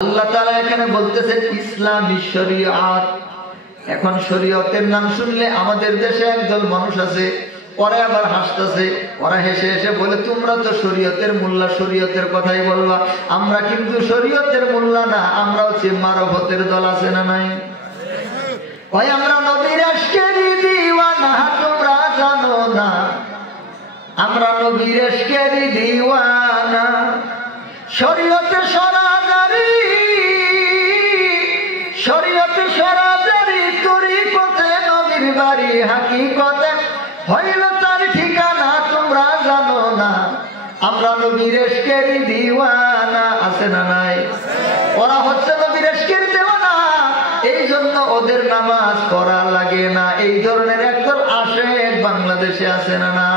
আল্লাহ তাআলা এখানে বলতেছেন ইসলামী শরীয়ত। এখন শরীয়তের নাম শুনলে আমাদের দেশে একদল মানুষ আছে, ওরা আবার হাসতেছে, ওরা হেসে হেসে বলে তোমরা তো শরীয়তের মোল্লা, শরীয়তের কথাই বলবা। আমরা কিন্তু শরীয়তের মোল্লা না, আমরা হচ্ছে মারফতের দল। আছে না নাই? ওই আমরা নবীর আশকেরি দিওয়ানা, তোমরা জানো না আমরা নবীর আশকেরি দিওয়ানা। শরীয়তে সরাজারি, শরীয়তে সরাজারি, তরিকতে নবীর বাড়ি, হাকিকতে হইল তার ঠিকানা। তোমরা জানো না আমরা নবীর আশকেরি দিওয়ানা। আছে না নাই? ওরা হচ্ছে নবীর আশকেরি দিওয়ানা, এই জন্য ওদের নামাজ পড়া লাগে না। এই ধরনের একদল আশেক বাংলাদেশে আছে না না?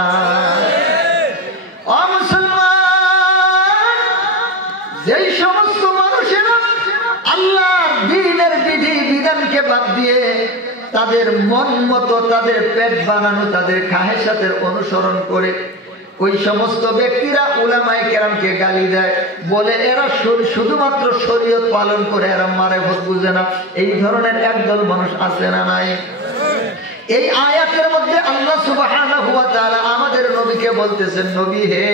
যেই সমস্ত মানুষেরা আল্লাহর দ্বীনের বিধি বিধানকে বাদ দিয়ে তাদের মন মতো তাদের পেট বানানো, তাদের খাহেসাতের অনুসরণ করে, ওই সমস্ত ব্যক্তিরা উলামায়ে কেরামকে গালি দেয়, বলে এরা শুধুমাত্র শরীয়ত পালন করে, এরা মারেফত বুঝে না। এই ধরনের একদল মানুষ আছে না নাই? এই আয়াতের মধ্যে আল্লাহ সুবহানাহু ওয়া তাআলা আমাদের নবীকে বলতেছেন, নবী হে,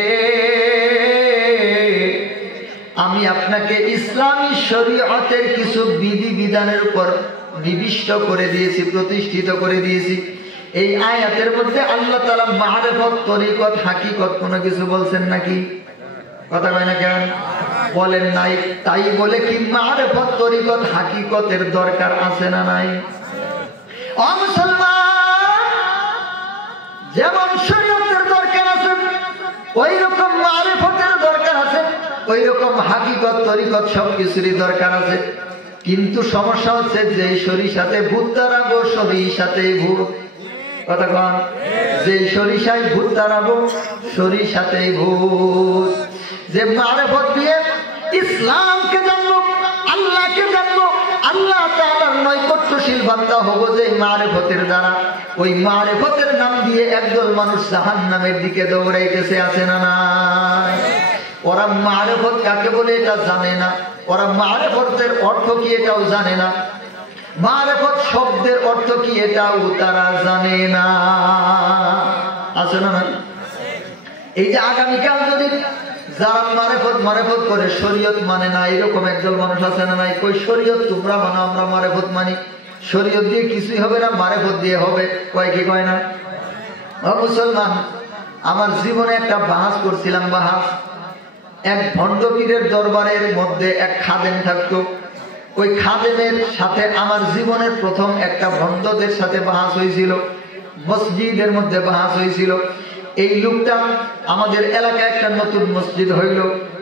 আমি আপনাকে ইসলামী শরীয়তের কিছু বিধি বিধানের উপর নিবিষ্ট করে দিয়েছি, প্রতিষ্ঠিত করে দিয়েছি। এই আয়াতের মধ্যে আল্লাহ তাআলা মারফত, তরিকত, হাকিকত কোনো কিছু বলছেন নাকি? কথা কয় না কেন? বলেন নাই। তাই বলে কি মারফত, তরিকত, হাকিকতের দরকার আছে না নাই? ও মুসলমান, যেমন শরীয়তের দরকার আছে, ওই রকম মারফতের দরকার আছে, ওই রকম হাকিকত, তরিকত সবকিছুরই দরকার আছে। কিন্তু সমস্যা হচ্ছে যে সরিষাতে ভূত তাড়াবো, সরিষাতেই ভূত। কথা কন, যে সরিষায় ভূত তাড়াবো, সরিষাতেই ভূত। যে মারফত দিয়ে ইসলামকে জানবো, আল্লাহকে জানবো, আল্লাহ তাআলার নৈকট্যশীল বান্দা হবো, যে মারফতের দ্বারা, ওই মারফতের নাম দিয়ে একদল মানুষ জাহান্নামের দিকে দৌড়াইতেছে। আছে না নাই? ওরা মারফত কাকে বলে এটা জানে না, ওরা মারফতের অর্থ কি এটাও জানে না, মারফত শব্দের অর্থ কি এটাও তারা জানে না। আছে না নাই? এই যে আগামীকাল যদি যারা মারফত করে শরীয়ত মানে না, এরকম একদল মানুষ আছে না নাই? কই শরীয়ত তোমরা মানো, আমরা মারফত মানি। শরীয়ত দিয়ে কিছুই হবে না, মারফত দিয়ে হবে। কয় কি কয় না? ও মুসলমান, আমার জীবনে একটা বাহাস করছিলাম। বাহাস, এক ভণ্ড পীরের দরবারের মধ্যে এক খাদেম থাকতো। ওই খাদেমের সাথে আমার জীবনের প্রথম একটা ভণ্ডদের সাথে বাহাস হয়েছিল, মসজিদের মধ্যে বাহাস হয়েছিল। এই লোকটা, আমাদের এলাকায় একটা নতুন মসজিদ হইল,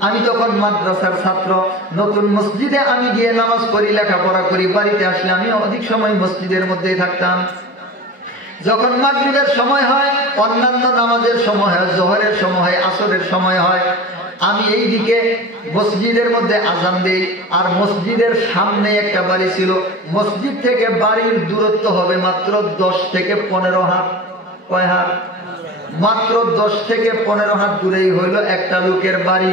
আমি তখন মাদ্রাসার ছাত্র। নতুন মসজিদে আমি গিয়ে নামাজ পড়ি, লেখাপড়া করি। বাড়িতে আসলে আমি অধিক সময় মসজিদের মধ্যেই থাকতাম। যখন মাগরিবের সময় হয়, অন্যান্য নামাজের সময় হয়, জোহরের সময় হয়, আসরের সময় হয়, আমি এই দিকে মসজিদের মধ্যে আজান দেই। আর মসজিদের সামনে একটা বাড়ি ছিল, মসজিদ থেকে বাড়ির দূরত্ব হবে মাত্র 10 থেকে 15 হাত। কয় হাত? মাত্র 10 থেকে 15 হাত দূরেই হইল একটা লোকের বাড়ি।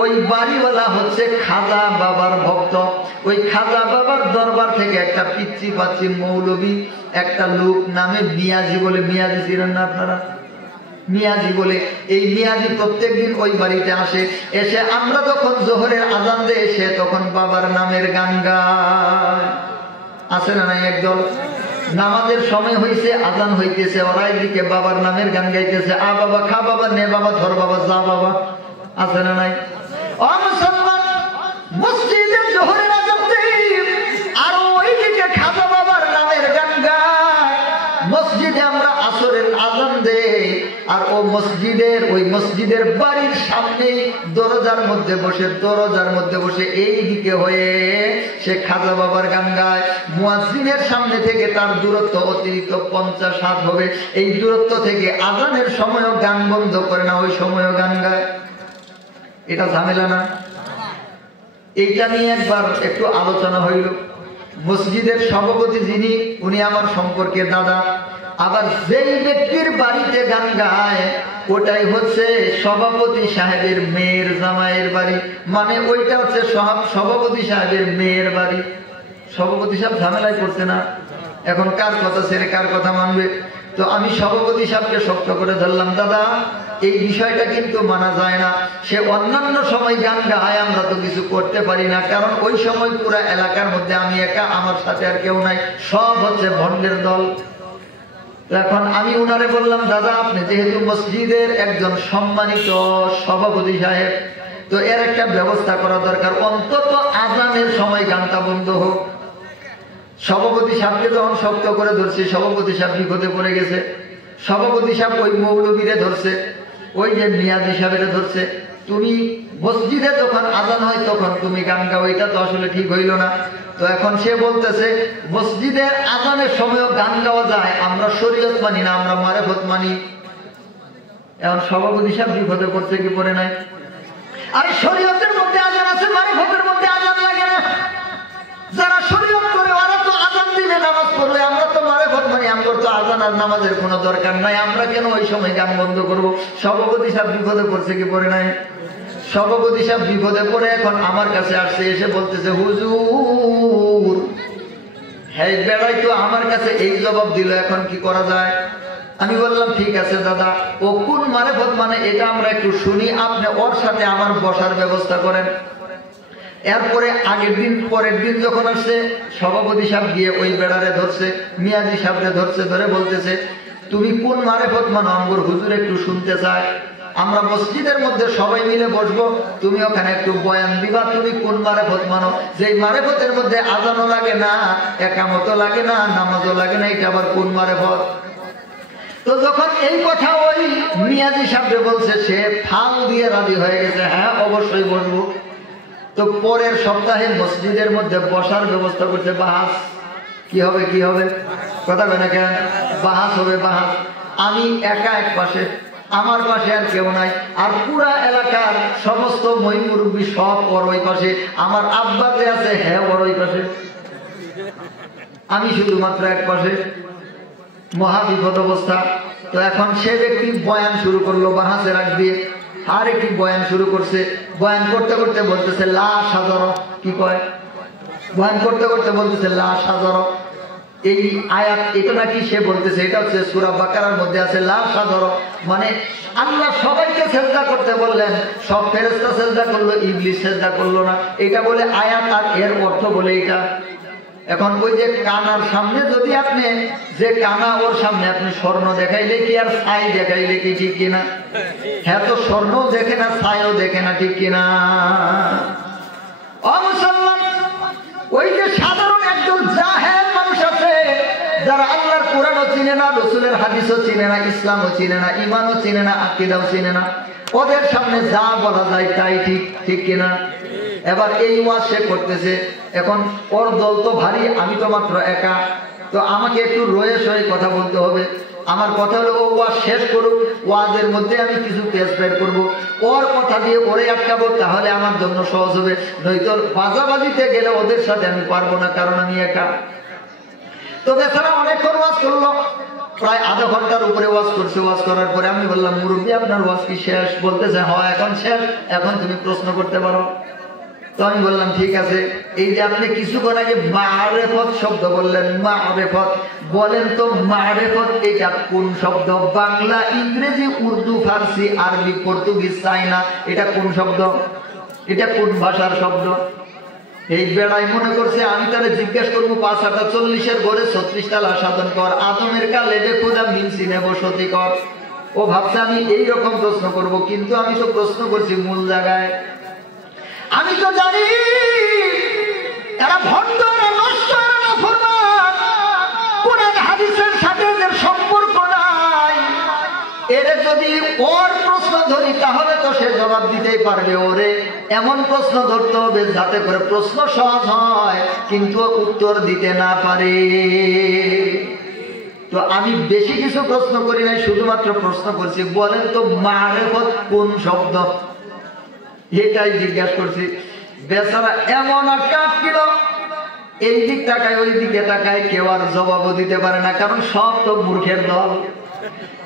ওই বাড়িওয়ালা হচ্ছে খাজা বাবার ভক্ত। ওই খাজা বাবার দরবার থেকে একটা পিচ্চি পাচ্ছি মৌলবী একটা লোক নামে মিয়াজি বলে, মিয়াজি ছিলেন না আপনারা? মিয়াজি বলে, এই মিয়াজি প্রত্যেকদিন ওই বাড়িতে আসে। এসে আমরা যখন জোহরের আজান দেয়, সে তখন বাবার নামের গান গায়। আছে না নাই? একদল নামাজের সময় হয়েছে, আজান হইতেছে, ওরা এদিকে বাবার নামের গান গাইতেছে। আ বাবা, খা বাবা, নে বাবা, ধর বাবা, যা বাবা। আছে না নাই? ও মুসলমান, মসজিদে জোহরের আজান দেই, আর ওইদিকে খাজা বাবার নামের গান গায়। মসজিদে আমরা আসরের আজান দেই, আর ও মসজিদের বাড়ির সামনে দরজার মধ্যে বসে এই দিকে হয়ে সে খাজা বাবার গান গায়। মুয়াজ্জিনের সামনে থেকে তার দূরত্ব অতিরিক্ত 50 হাত হবে। এই দূরত্ব থেকে আজানের সময়ও গান বন্ধ করে না, ওই সময়ও গান গায়। এটা ঝামেলা না? এইটা নিয়ে একবার একটু আলোচনা হইল। মসজিদের সভাপতি যিনি, উনি আমার সম্পর্কে দাদা। আবার যেই ব্যক্তির বাড়িতে গান গায় ওটাই হচ্ছে সভাপতি সাহেবের মেয়ের জামাইয়ের বাড়ি, মানে ওইটা হচ্ছে সভাপতি সাহেবের মেয়ের বাড়ি। সভাপতি সাহেব ঝামেলায় পড়ছে না, এখন কার কথা ছেড়ে কার কথা মানবে? তো আমি সভাপতি সাহেবকে শক্ত করে ধরলাম, দাদা এই বিষয়টা কিন্তু মানা যায় না। সে অন্যান্য সময় গান গায়, আমরা তো কিছু করতে পারি না, কারণ ওই সময় পুরা এলাকার মধ্যে আমি একা, আমার সাথে আর কেউ নাই, সব হচ্ছে ভণ্ডের দল। এখন আমি উনারে বললাম, দাদা আপনি যেহেতু মসজিদের একজন সম্মানিত সভাপতি সাহেব, তো এর একটা ব্যবস্থা করা দরকার, অন্তত আজানের সময় গানটা বন্ধ হোক। সভাপতি সাহেবকে যখন শক্ত করে ধরছে, সভাপতি সাহেব বিপদে পড়ে গেছে। সভাপতি সাহেব ওই মৌলবীরে ধরছে, ওই যে মিয়াজি সাহেবের ধরছে, তুমি মসজিদে যখন আজান হয় তখন তুমি গান গাও, এটা তো আসলে ঠিক হইল না। তো এখন সে বলতেছে মসজিদের আজানের সময়ও গান গাওয়া যায়, আমরা শরীয়ত মানি না, আমরা মারেফত মানি। এখন সভাপতি সাহেব বিপদে পড়ছে কি পড়ে নাই? আরে শরীয়তের মধ্যে আজান আছে, মারেফতের মধ্যে আজান লাগে না। যারা শরীয়ত করে ওরা তো আজান দিলে নামাজ পড়বে, আমরা তো মারেফত মানি, আমরা তো আজান আর নামাজের কোনো দরকার নাই, আমরা কেন ওই সময় গান বন্ধ করব? সভাপতি সাহেব বিপদে পড়ছে কি পড়ে নাই? সভাপতি সাহেব বিপদে পড়ে এখন আমার কাছে আসছে, এসে বলতেছে, হুজুর হ্যাঁ বেড়াই তো আমার কাছে এই জবাব দিল, এখন কি করা যায়? আমি বললাম ঠিক আছে দাদা, ও কোন মারেফত মানে এটা আমরা একটু শুনি, আপনি ওর সাথে আমার বসার ব্যবস্থা করেন। এরপরে আগের দিন পরের দিন যখন আসছে, সভাপতি সাহেব গিয়ে ওই বেড়ারে ধরছে, মিয়াজি সাহেবরে ধরছে, ধরে বলতেছে, তুমি কোন মারেফত মানো, আমগর হুজুর একটু শুনতে চায়, আমরা মসজিদের মধ্যে সবাই মিলে বসবো, তুমি ওখানে একটু বয়ান দিবা, তুমি কোন মারেফত মানো, যে মারেফতের মধ্যে আজানও লাগে না, একামতও লাগে না, নামাজও লাগে না, এটা আবার কোন মারেফত? তো যখন এই কথা ওই মিয়াজি সাহেবরে বলছে, সে ফাল দিয়ে রাজি হয়ে গেছে, হ্যাঁ অবশ্যই বসবো। তো পরের সপ্তাহে মসজিদের মধ্যে বসার ব্যবস্থা করছে, বাহাস। কি হবে কি হবে? কথা বলে না কেন? বাহাস হবে, বাহাস। আমি একা এক পাশে, আমার পাশে আর কেউ নাই, আর পুরা এলাকার সমস্ত মই মুরব্বী সব ওর ওই পাশে, আমার আব্বা যে আছে হ্যাঁ ওর ওই পাশে, আমি শুধুমাত্র এক পাশে। মহা বিপদ অবস্থা। তো এখন সে ব্যক্তি বয়ান শুরু করলো বাহাসের আগ দিয়ে, আর একটি বয়ান শুরু করছে। বয়ান করতে করতে বলতেছে লা সাজর, কি কয়? বয়ান করতে করতে বলতেছে লা সাজর। এই আয়াত এটা নাকি সে বলতেছে, এটা হচ্ছে সূরা বাকারার মধ্যে আছে, লা সাজর মানে আল্লাহ সবাইকে সেজদা করতে বললেন, সব ফেরেশতা সেজদা করলো, ইবলিস সেজদা করলো না, এটা বলে আয়াত, আর এর অর্থ বলে এটা। এখন ওই যে কানার সামনে যদি আপনি, যে কানা ওর সামনে আপনি স্বর্ণ দেখাইলে কি আর ছাই দেখাইলে কি, ঠিক কিনা? হ্যাঁ, তো স্বর্ণও দেখে না, ছাইও দেখে না, ঠিক কিনা? মুসলমান, ওই যে সাধারণ একজন জাহেল মানুষ আছে, যারা আল্লাহর কোরআনও চিনে না, রাসূলের হাদিসও চিনে না, ইসলামও চিনে না, ঈমানও চিনে না, আকীদাও চিনে না, ওদের সামনে যা বলা যায় তাই ঠিক, ঠিক কিনা? এবার এই ওয়াজ সে করতেছে, এখন ওর দল তো ভারী, আমি তো মাত্র একা, তো আমাকে একটু রয়ে সয়ে কথা বলতে হবে। আমার কথা হলো ও ওয়াজ শেষ করুক, ওয়াজের মধ্যে আমি কিছু পেশ বের করবো, ওর কথা দিয়ে ওরে আটকাবো, তাহলে আমার জন্য সহজ হবে, নয়তো বাজাবাজিতে গেলে ওদের সাথে আমি পারবো না, কারণ আমি একা। তো বেচারা অনেকক্ষণ ওয়াজ করলো, প্রায় আধা ঘন্টার উপরে ওয়াজ করছে। ওয়াজ করার পরে আমি বললাম, মুরব্বী আপনার ওয়াজ কি শেষ? বলতেছে হ্যাঁ এখন শেষ, এখন তুমি প্রশ্ন করতে পারো। তো আমি বললাম ঠিক আছে, এই যে আপনি কিছুক্ষণ আগে মারেফত শব্দ বললেন, মারেফত বলেন তো, মারেফত এটা কোন শব্দ? বাংলা, ইংরেজি, উর্দু, ফার্সি, আরবি, পর্তুগিজ, চাইনা, এটা কোন শব্দ? এটা কোন ভাষার শব্দ? এই বেড়াই মনে করছে আমি তাহলে জিজ্ঞেস করবো ৫-৪ ঘরে ৩৬ তালা সাধন কর, আদমের কালে খোদা মিনসি নেব সতী কর। ও ভাবছে আমি এইরকম প্রশ্ন করব, কিন্তু আমি তো প্রশ্ন করছি মূল জায়গায়। আমি তো জানি এরা ভণ্ড, এরা নষ্ট, এরা নাফরমান, কোরআন হাদিসের সাথে এদের সম্পর্ক নাই। এর যদি ওর প্রশ্ন ধরি তাহলে তো সে জবাব দিতেই পারবে, ওরে এমন প্রশ্ন ধরতে হবে যাতে করে প্রশ্ন সহজ হয় কিন্তু উত্তর দিতে না পারে। তো আমি বেশি কিছু প্রশ্ন করি নাই, শুধুমাত্র প্রশ্ন করছি, বলেন তো মারেফত কোন শব্দ? এটাই জিজ্ঞাসা করছি। বেচারা এমন আটকে আটকিল, এই দিক তাকায় ওই দিকে তাকায়, কেউ আর জবাবও দিতে পারে না, কারণ সব তো মূর্খের দল।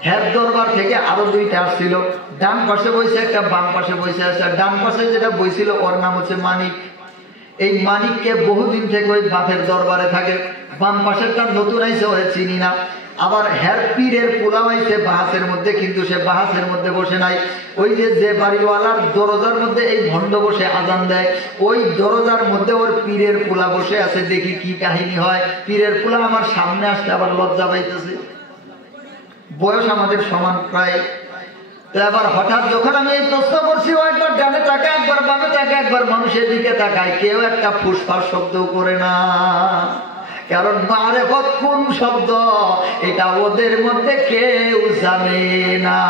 হের দরবার থেকে আরো দুইটা আসছিল, ডান পাশে বসে একটা, বাম পাশে বসে আছে। আর ডান পাশে যেটা বসছিল ওর নাম হচ্ছে মানিক। এই মানিককে বহুদিন থেকে ওই বাপের দরবারে থাকে। বাম পাশেরটা নতুন আইসে, ওরে চিনি না। আবার হের পীরের পোলাও আইছে বাহাসের মধ্যে, কিন্তু সে বাহাসের মধ্যে বসে নাই। ওই যে বাড়িওয়ালার দরজার মধ্যে এই ভণ্ড বসে আজান দেয়, ওই দরজার মধ্যে ওর পীরের পোলা বসে আছে। দেখি কি কাহিনী হয়। পীরের পোলা আমার সামনে আসতে আবার লজ্জা পাইতেছে, বয়স আমাদের সমান প্রায়। তো এবার হঠাৎ যখন আমি এই প্রশ্ন করছি, ও একবার ডানে তাকায়, একবার বামে তাকায়, একবার মানুষের দিকে তাকায়, কেউ একটা ফুসফাস শব্দ করে না। কারণ মারেফত কোন শব্দ এটা ওদের মধ্যে কেউ জানে না।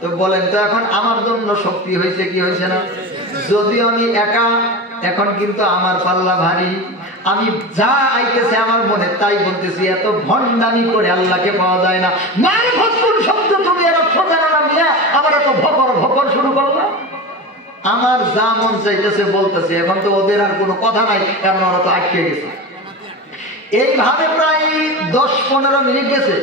তো বলেন তো এখন আমার জন্য শক্তি হয়েছে কি হয়েছে না? যদিও আমি একা, এখন কিন্তু আমার পাল্লা ভারী। আমি যা আইতেছে আমার মনে তাই বলতেছি। এত ভণ্ডামি করে আল্লাহকে পাওয়া যায় না। মারিফত কোন শব্দ তুমি এর অর্থ জানো না মিয়া, আবার এত ভকর ভকর শুরু করলা। আমার যা মন চাইতেছে বলতেছে। এখন তো ওদের আর কোনো কথা নাই, কারণ ওরা তো আটকে গেছে। এইভাবে প্রায় 10-15 মিনিট গেছে,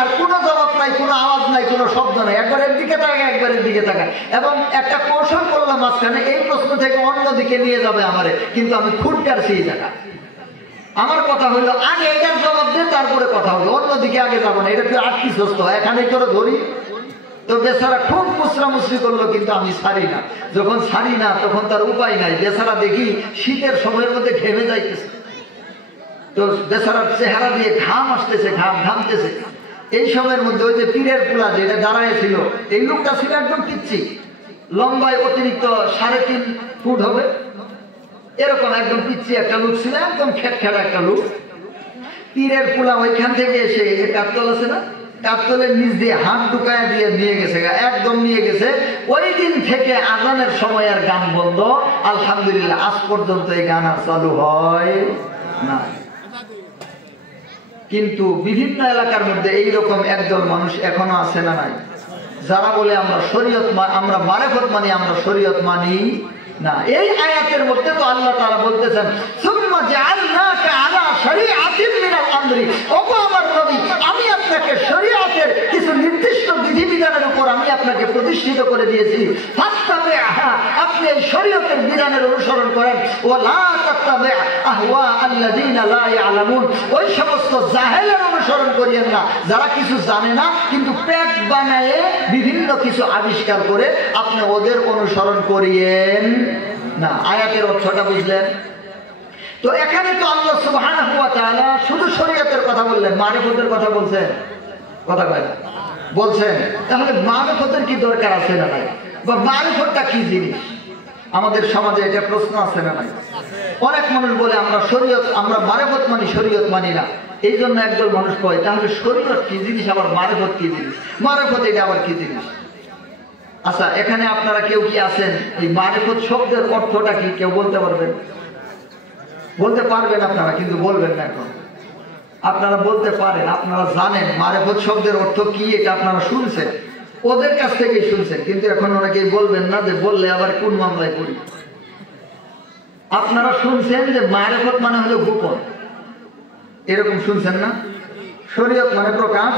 আর কোনো জবাব নাই, কোনো আওয়াজ নাই, কোনো শব্দ নাই। একবার এর দিকে তাকায়, একবার এর দিকে তাকায়। এবং একটা কৌশল করলাম মাঝখানে, এই প্রশ্ন থেকে অন্যদিকে নিয়ে যাবে আমারে, কিন্তু আমি খুঁট কাটছি এই জায়গা। আমার কথা হইলো আগে এটার জবাব দিয়ে তারপরে কথা হবে, অন্যদিকে আগে যাবো না। এটা তুই আটকিস তো, এখানে তোরা ধরি। তো বেচারা খুব মুসরামুসরি করলো, কিন্তু আমি ছাড়ি না। যখন ছাড়ি না তখন তার উপায় নাই। বেচারা দেখি শীতের সময়ের মধ্যে ঘেমে যাইতেছে, তো বেচারার চেহারা দিয়ে ঘাম আসতেছে, ঘাম ঘামতেছে। এই সময়ের মধ্যে ওই যে পীরের পোলা যেটা দাঁড়ায় ছিল, এই লোকটা ছিল একদম পিচ্ছি, লম্বায় অতিরিক্ত 3.5 ফুট হবে, এরকম একদম পিচ্ছি একটা লোক ছিল, একদম খেটখেট একটা লোক। পীরের পোলা ওইখান থেকে এসে এই যে কাপতল আছে না, কাপতলের নিচ দিয়ে হাত ঢুকায় দিয়ে নিয়ে গেছে, একদম নিয়ে গেছে। ওই দিন থেকে আজানের সময় আর গান বন্ধ। আলহামদুলিল্লাহ, আজ পর্যন্ত এই গান আর চালু হয় না। কিন্তু বিভিন্ন এলাকার মধ্যে এইরকম একদল মানুষ এখনো আছে না নাই, যারা বলে আমরা শরীয়ত, আমরা মারেফত মানি, আমরা শরীয়ত মানি না। এই আয়াতের মধ্যে তো আল্লাহ তাআলা বলতেছেন, সুম্মা জাআলনাকা আলা শরীআতিন মিনাল আমরি, ওগো আমার নবী, আমি আপনাকে শরীয়তের কিছু নির্দিষ্ট বিধিবিধানের উপর আমি আপনাকে প্রতিষ্ঠিত করে দিয়েছি। ফাত্তাবি'হা, আপনি এই শরীয়তের বিধানের অনুসরণ করেন। ওয়ালা তাত্তাবি' আহওয়া আল্লাযিনা লা ইয়ালামুন, ওই সমস্ত জাহেলের অনুসরণ করিয়েন না, যারা কিছু জানে না কিন্তু পেট বানায়ে বিভিন্ন কিছু আবিষ্কার করে, আপনি ওদের অনুসরণ করিয়েন না। আয়াতের অর্থটা বুঝলেন? তো এখানে তো আল্লাহ সুবহানাহু ওয়া তাআলা শুধু শরীয়তের কথা বললেন, মারিফতের কথা বলছেন? কথা কয় না বলছেন। তাহলে মারিফতের কি দরকার আছে না নাই? বা মারিফতটা কি জিনিস? আমাদের সমাজে এটা প্রশ্ন আছে না নাই? অনেক মানুষ বলে আমরা শরীয়ত, আমরা মারিফত মানি, শরীয়ত মানি না। এই জন্য একদল মানুষ কয়, তাহলে শরীয়ত কি জিনিস, আবার মারিফত কি জিনিস? মারিফত এটা আবার কি জিনিস? আচ্ছা, এখানে আপনারা কেউ কি আছেন এই মারিফত শব্দের অর্থটা কি কেউ বলতে পারবেন? বলতে পারবেন আপনারা, কিন্তু বলবেন না এখন। আপনারা বলতে পারেন, আপনারা জানেন মারিফত শব্দের অর্থ কি, এটা আপনারা শুনছেন, ওদের কাছ থেকেই শুনছেন, কিন্তু এখন অনেকেই বলবেন না, যে বললে আবার কোন মামলায় পড়ি। আপনারা শুনছেন যে মারিফত মানে হলো গোপন, এরকম শুনছেন না? শরীয়ত মানে প্রকাশ,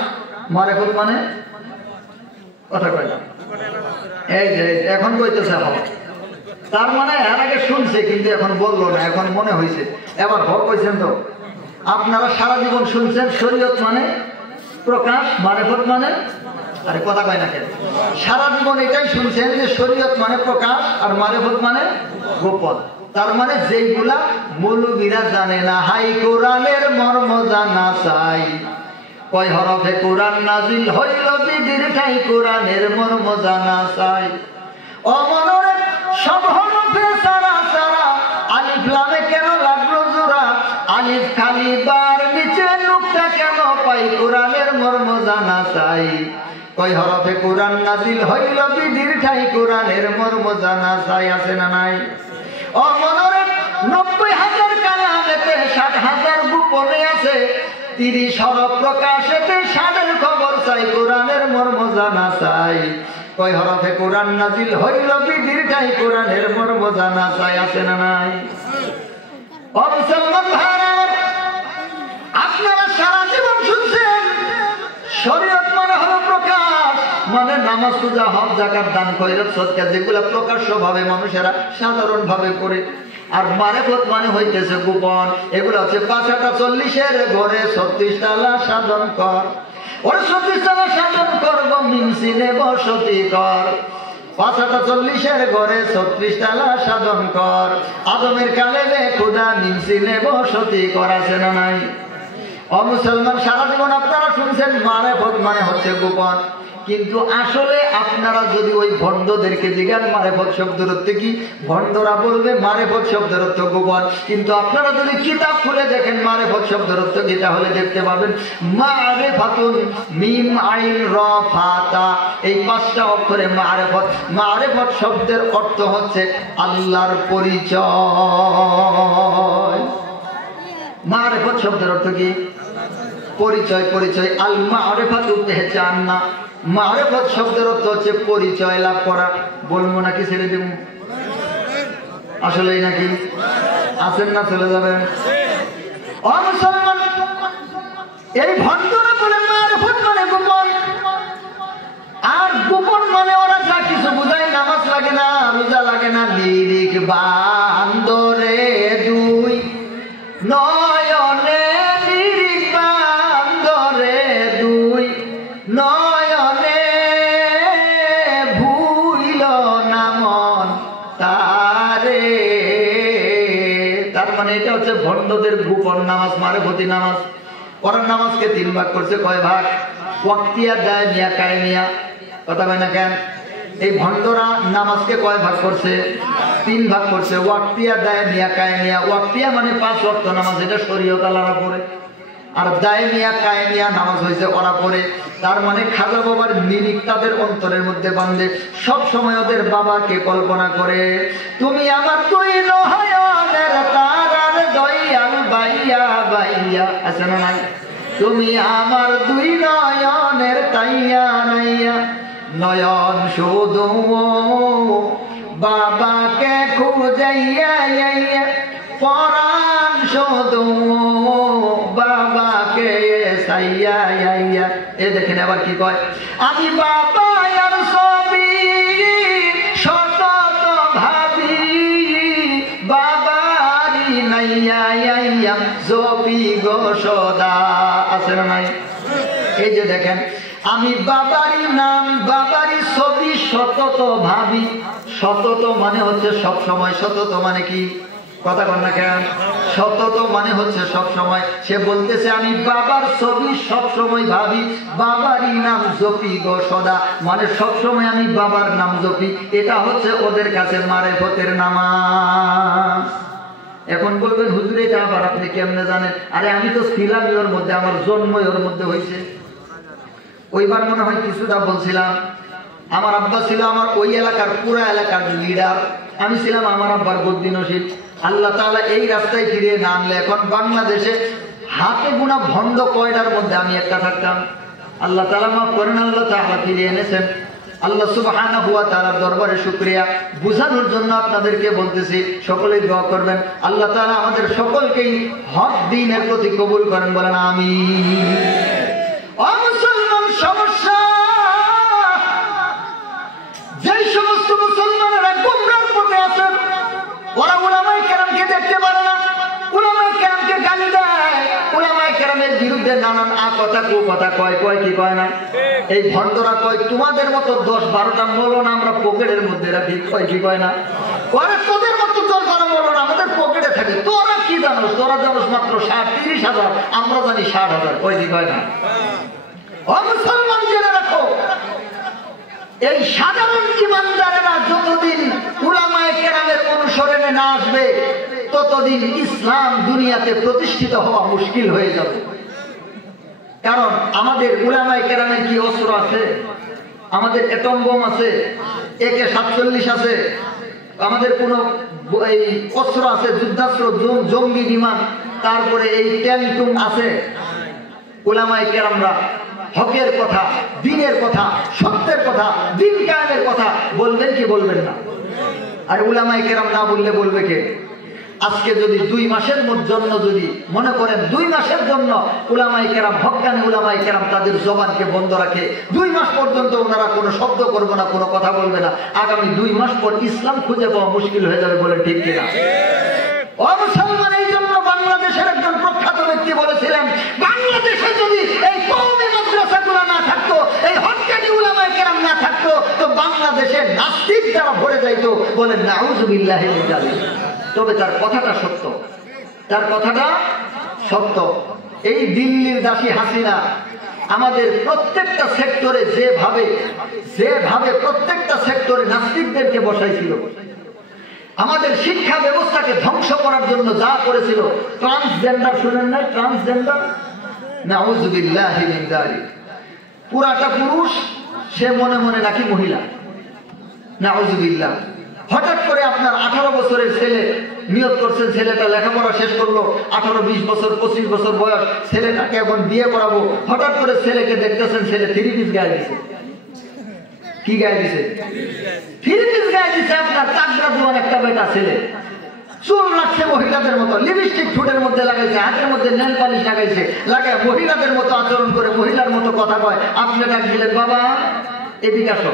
মারিফত মানে কথা কয় না। এই যে এখন কইতেছে হবে, তার মানে এর আগে শুনছে কিন্তু এখন বললো না, এখন মনে হয়েছে। এবার হক হয়েছেন তো? আপনারা সারা জীবন শুনছেন শরীয়ত মানে প্রকাশ, মারিফত মানে, আরে কথা কয় না কেন? সারা জীবন এটাই শুনছেন যে শরীয়ত মানে প্রকাশ আর মারিফত মানে গোপন। তার মানে যেইগুলা মৌলবীরা জানে না, হাই কোরআনের মর্ম জানা চাই, কয় হরফে কোরআন নাজিল হইল বিধির ঠাই, কোরআনের মর্ম জানা চাই। অমনরে সব হরফে সারা সারা, আলিফ লামে কেন লাগলো জোড়া, আলিফ খালি বার নিচে নুকতা কেন পাই, কোরআনের মর্ম জানা চাই। কয় হরফে কোরআন নাজিল হইল বিধির ঠাই, কোরআনের মর্ম জানা চাই। আছে না নাই? অমনরে 90,000 কালামেতে 60,000 গোপনে আছে, 30 হরফ প্রকাশেতে 60 খবর চাই, কোরআনের মর্ম জানা চাই। কয় হরফে কোরআন নাজিল হইল বিধির ঠাই, কোরআনের মর্ম জানা চাই। আছে না নাই? ও মুসলমান ভাইরা, আপনারা সারা জীবন শুনছেন শরীয়ত মানে হলো প্রকাশ, মানে নামাজ, রোজা, হজ, যাকাত, দান, খয়রাত, সদকা, যেগুলো প্রকাশ্য ভাবে মানুষেরা সাধারণ ভাবে করে। আর মারেফত মানে হইতেছে গোপন। এগুলো হচ্ছে ৫৪০-এর ঘরে ৩৬ তালা সাধন কর, ওর ৩৬ তালা সাধন করব মিনসিনে বসতি কর। ৫৪০-এর ঘরে ৩৬ তালা সাধন কর, আদমের কালেমে খোদা মিনসিনে বসতি কর, আছে না নাই? ও মুসলমান, সারা জীবন আপনারা শুনছেন মারেফত মানে হচ্ছে গোপন, কিন্তু আসলে আপনারা যদি ওই ভণ্ডদেরকে জিজ্ঞান মারেফত শব্দের অর্থ কি, ভণ্ডরা বলবে মারেফত শব্দের অর্থ গোপন। কিন্তু আপনারা যদি কিতাব খুলে দেখেন মারেফত শব্দের অর্থ কি, তাহলে দেখতে পাবেন মারেফাতুন, মিম আইন র ফা তা, এই ৫টা অক্ষরে মারেফত। মারেফত শব্দের অর্থ হচ্ছে আল্লাহর পরিচয়। মারেফত শব্দের অর্থ কি? পরিচয়, পরিচয়। আল মারেফাতু পেহচান না। মারেফত শব্দের অর্থ হচ্ছে পরিচয় লাভ করা। বলবো নাকি ছেড়ে দেব? আসলেই নাকি? আছেন না চলে যাবেন? ও মুসলমান, এই ভণ্ডরা বলে মারেফত মানে গোপন। আর গোপন মানে ওরা যা কিছু বুঝায়, নামাজ লাগে না, রোজা লাগে না, নিরিখ বান্দরে দুই নয়নে, নিরিখ বান্দরে দুই নয়নে, ভুইল না মন তারে। তার মানে এটা হচ্ছে ভণ্ডদের গোপন নামাজ, মারেফতি নামাজ। ওরা নামাজকে 3 ভাগ করছে। কয় ভাগ? ওয়াক্তিয়া, দায়মিয়া, কায়েমিয়া। কথা কয় না কেন? এই ভণ্ডরা নামাজকে কয় ভাগ করছে? 3 ভাগ করছে। ওয়াক্তিয়া, দায়মিয়া, কায়েমিয়া। ওয়াক্তিয়া মানে 5 ওয়াক্ত নামাজ, এটা শরীয়ত আলাদা করে। আর দায়মিয়া, কায়েমিয়া নামাজ হয়েছে ওরা পড়ে। তার মানে খাজা বাবার নিরিখ তাদের অন্তরের মধ্যে বাঁধে। সব সময় ওদের বাবাকে কল্পনা করে, তুমি আমার তুই নয়নের তারার দয়াল বাইয়া বাইয়া, আছে না নাই? তুমি আমার 2 নয়নের তাইয়া নাইয়া, নয়ন শুধু বাবাকে খুঁজাইয়া, পরাণ শুধু বাবাকে সাইয়া। এ দেখেন আবার কি কয়, আমি বাবা আর ছবি সতত ভাবি, বাবারি নাইয়া জপি গো সদা, আছে না নাই? এই যে দেখেন, আমি বাবারি নাম, বাবারি ছবি সতত ভাবি। সতত মানে হচ্ছে সব সময়। সতত মানে কি? কথা বল না কেন? সতত মানে হচ্ছে সব সময়। সে বলতেছে আমি বাবার ছবি সব সময় ভাবি, বাবারই নাম জপি গো সদা, মানে সব সময় আমি বাবার নাম জপি। এটা হচ্ছে ওদের কাছে মারেফতের নামাজ। এখন বলবেন হুজুর এটা আবার আপনি কেমনে জানেন? আরে আমি তো ছিলাম ওর মধ্যে, আমার জন্ম ওর মধ্যে হয়েছে। ওইবার মনে হয় কিছুটা বলছিলাম, আমার আব্বা ছিল আমার ওই এলাকার পুরা এলাকার লিডার, আমি ছিলাম আমার আব্বার গদ্দি নসিব। আল্লাহ তাআলা এই রাস্তায় ফিরিয়ে না আনলে এখন বাংলাদেশে হাতে গোনা ভণ্ড কয়টার মধ্যে আমি একটা থাকতাম। আল্লাহ তাআলা মাফ করেন, আল্লাহ তাআলা ফিরিয়ে এনেছেন। আল্লাহ সুবহানাহু ওয়া তাআলার দরবারে শুকরিয়া। বুঝানোর জন্য আপনাদেরকে বলতেছি, সকলেই দোয়া করবেন আল্লাহ তাআলা আমাদের সকলকেই হক দ্বীনের প্রতি কবুল করেন, বলেন আমিন। ও মুসলমান, সমস্যা যেই সমস্ত মুসলমানেরা গোমরাহর পথে আছেন, ওরা উলামায়ে কেরামকে দেখতে পারে না, উলামায়ে কেরামকে গালি দেয়, উলামায়ে কেরামের বিরুদ্ধে নানান কথা কুকথা কয়। কয় কি কয় না? এই ভণ্ডরা কয় তোমাদের মতো 10-12টা মৌলানা আমরা পকেটের মধ্যে রাখি। কয় কি কয় না? ওরা তোদের মতো 10-12 মৌলানা আমাদের পকেটে থাকে। তোরা কি জানো? তোরা জানোস মাত্র 30,000, আমরা জানি 60,000। কয় কি কয় না? ও মুসলমান, জেনে রাখো, এই সাধারণ ইমানদারেরা যতদিন উলামায়ে কেরামের অনুসরণে না আসবে, ততদিন ইসলাম দুনিয়াতে প্রতিষ্ঠিত হওয়া মুশকিল হয়ে যাবে। কারণ আমাদের উলামায়ে কেরামের কি অস্ত্র আছে? আমাদের এটম বোম আছে, AK-47 আছে, আমাদের কোনো এই অস্ত্র আছে, যুদ্ধাস্ত্র, জঙ্গি বিমান, তারপরে এই ট্যাঙ্ক আছে। উলামায়ে কেরামরা হকের কথা, দ্বীনের কথা, সত্যের কথা, দ্বীন কায়েমের কথা বলবেন কি বলবেন না? আর উলামায়ে কেরাম না বললে বলবে কে? আজকে যদি 2 মাসের জন্য যদি মনে করেন 2 মাসের জন্য উলামায়ে কেরাম, হক্কানি উলামায়ে কেরাম তাদের জবানকে বন্ধ রাখে, 2 মাস পর্যন্ত ওনারা কোনো শব্দ করবে না, কোনো কথা বলবে না, আগামী 2 মাস পর ইসলাম খুঁজে পাওয়া মুশকিল হয়ে যাবে। বলে ঠিক কিনা? ও মুসলমান, এই জন্য বাংলাদেশের একজন প্রখ্যাত ব্যক্তি বলেছিলেন, বাংলাদেশে যদি এই কওমি মাদ্রাসাগুলো না থাকতো, এই হক্কানি উলামায়ে কেরাম না থাকতো, তো বাংলাদেশে নাস্তিক যারা ভরে যাইতো। বলেন নাউযুবিল্লাহি মিন যালিক। তবে তার কথাটা সত্য, তার কথাটা সত্য। এই দিল্লির দাসী হাসিনা আমাদের প্রত্যেকটা সেক্টরে যেভাবে প্রত্যেকটা সেক্টরে নাস্তিকদেরকে বসাইছিল, আমাদের শিক্ষা ব্যবস্থাকে ধ্বংস করার জন্য যা করেছিল, ট্রান্সজেন্ডার শুনেন না? ট্রান্সজেন্ডার, নাউযুবিল্লাহি মিন যালিক। পুরাটা পুরুষ, সে মনে মনে নাকি মহিলা, নাউযুবিল্লাহ। হঠাৎ করে আপনার 18 বছরের ছেলে নিয়ত করছেন, ছেলেটা লেখাপড়া শেষ করলো, 18-20 বছর 25 বছর বয়স, ছেলেটাকে এখন বিয়ে করাবো। হঠাৎ করে ছেলেকে দেখতেছেন ছেলে 3 পিস গায়ে দিছে। কি গায়ে দিছে? 3 পিস গায়ে দিছে। আপনার চাকরা জোয়ান একটা বেটা ছেলে, চুল রাখছে মহিলাদের মতো, লিপস্টিক ঠোঁটের মধ্যে লাগাইছে, হাতের মধ্যে নেল পালিশ লাগাইছে, লাগায় মহিলাদের মতো আচরণ করে, মহিলার মতো কথা কয়। আপনি ডাক দিলেন, বাবা এদিকে আসো,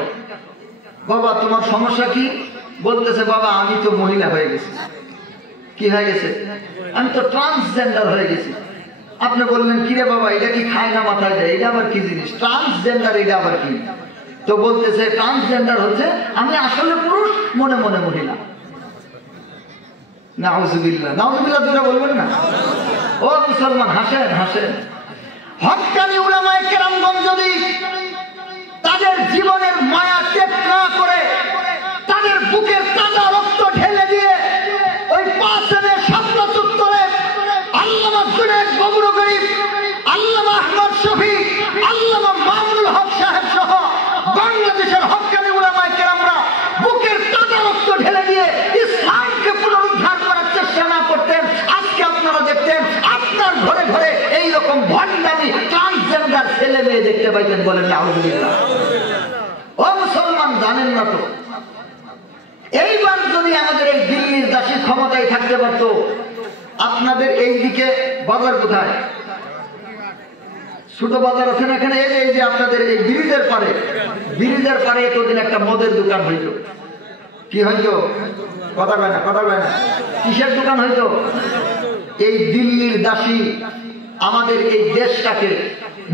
বাবা তোমার সমস্যা কি? বলতেছে, বাবা আমি তো মহিলা হয়ে গেছি। কি হয়ে গেছে? আমি তো ট্রান্সজেন্ডার হয়ে গেছি। আপনি বললেন, কিরে বাবা এটা কি খায় না মাথায় দেয়? এটা আবার কি জিনিস? ট্রান্সজেন্ডার এটা আবার কি? তো বলতেছে, ট্রান্সজেন্ডার হচ্ছে আমি আসলে পুরুষ, মনে মনে মহিলা। নাউযুবিল্লাহ, নাউযুবিল্লাহ দুরা বলবেন না? ও মুসলমান, হাসেন হাসেন। হক্কানি উলামায়ে কেরামগণ যদি তাদের জীবনের মায়া ত্যাগ না করে, তাদের বুকের তাজা রক্ত ঢেলে দিয়ে ওই 5 স্বপ্ন চত্বরে আল্লামা জুনায়েদ বগুড়াগড়ি, আল্লামা আহমদ শফি, আল্লামা মামুনুল হক সাহেব সহ বাংলাদেশের হক্কানি উলামায়ে কেরামরা বুকের তাজা রক্ত ঢেলে দিয়ে ইসলামকে পুনরুদ্ধার করার চেষ্টা না করতেন, আজকে আপনারা দেখতেন আপনার ঘরে ঘরে এইরকম ভণ্ডামি ট্রান্সজেন্ডার ছেলে মেয়ে দেখতে পাইতেন। বলেন নাউযুবিল্লাহ। ও মুসলমান, জানেন না তো, এইবার যদি আমাদের এই দিল্লির দাসী ক্ষমতায় থাকতে পারত, আপনাদের এই দিকে বাজার কোথায়? ছোট বাজার আছে না এখানে? এই যে আপনাদের এই ব্রিজের পারে এতদিন একটা মদের দোকান হইত। কি হইতো? কথা কয় না, কথা কয় না। কিসের দোকান হইতো? এই দিল্লির দাসী আমাদের এই দেশটাকে,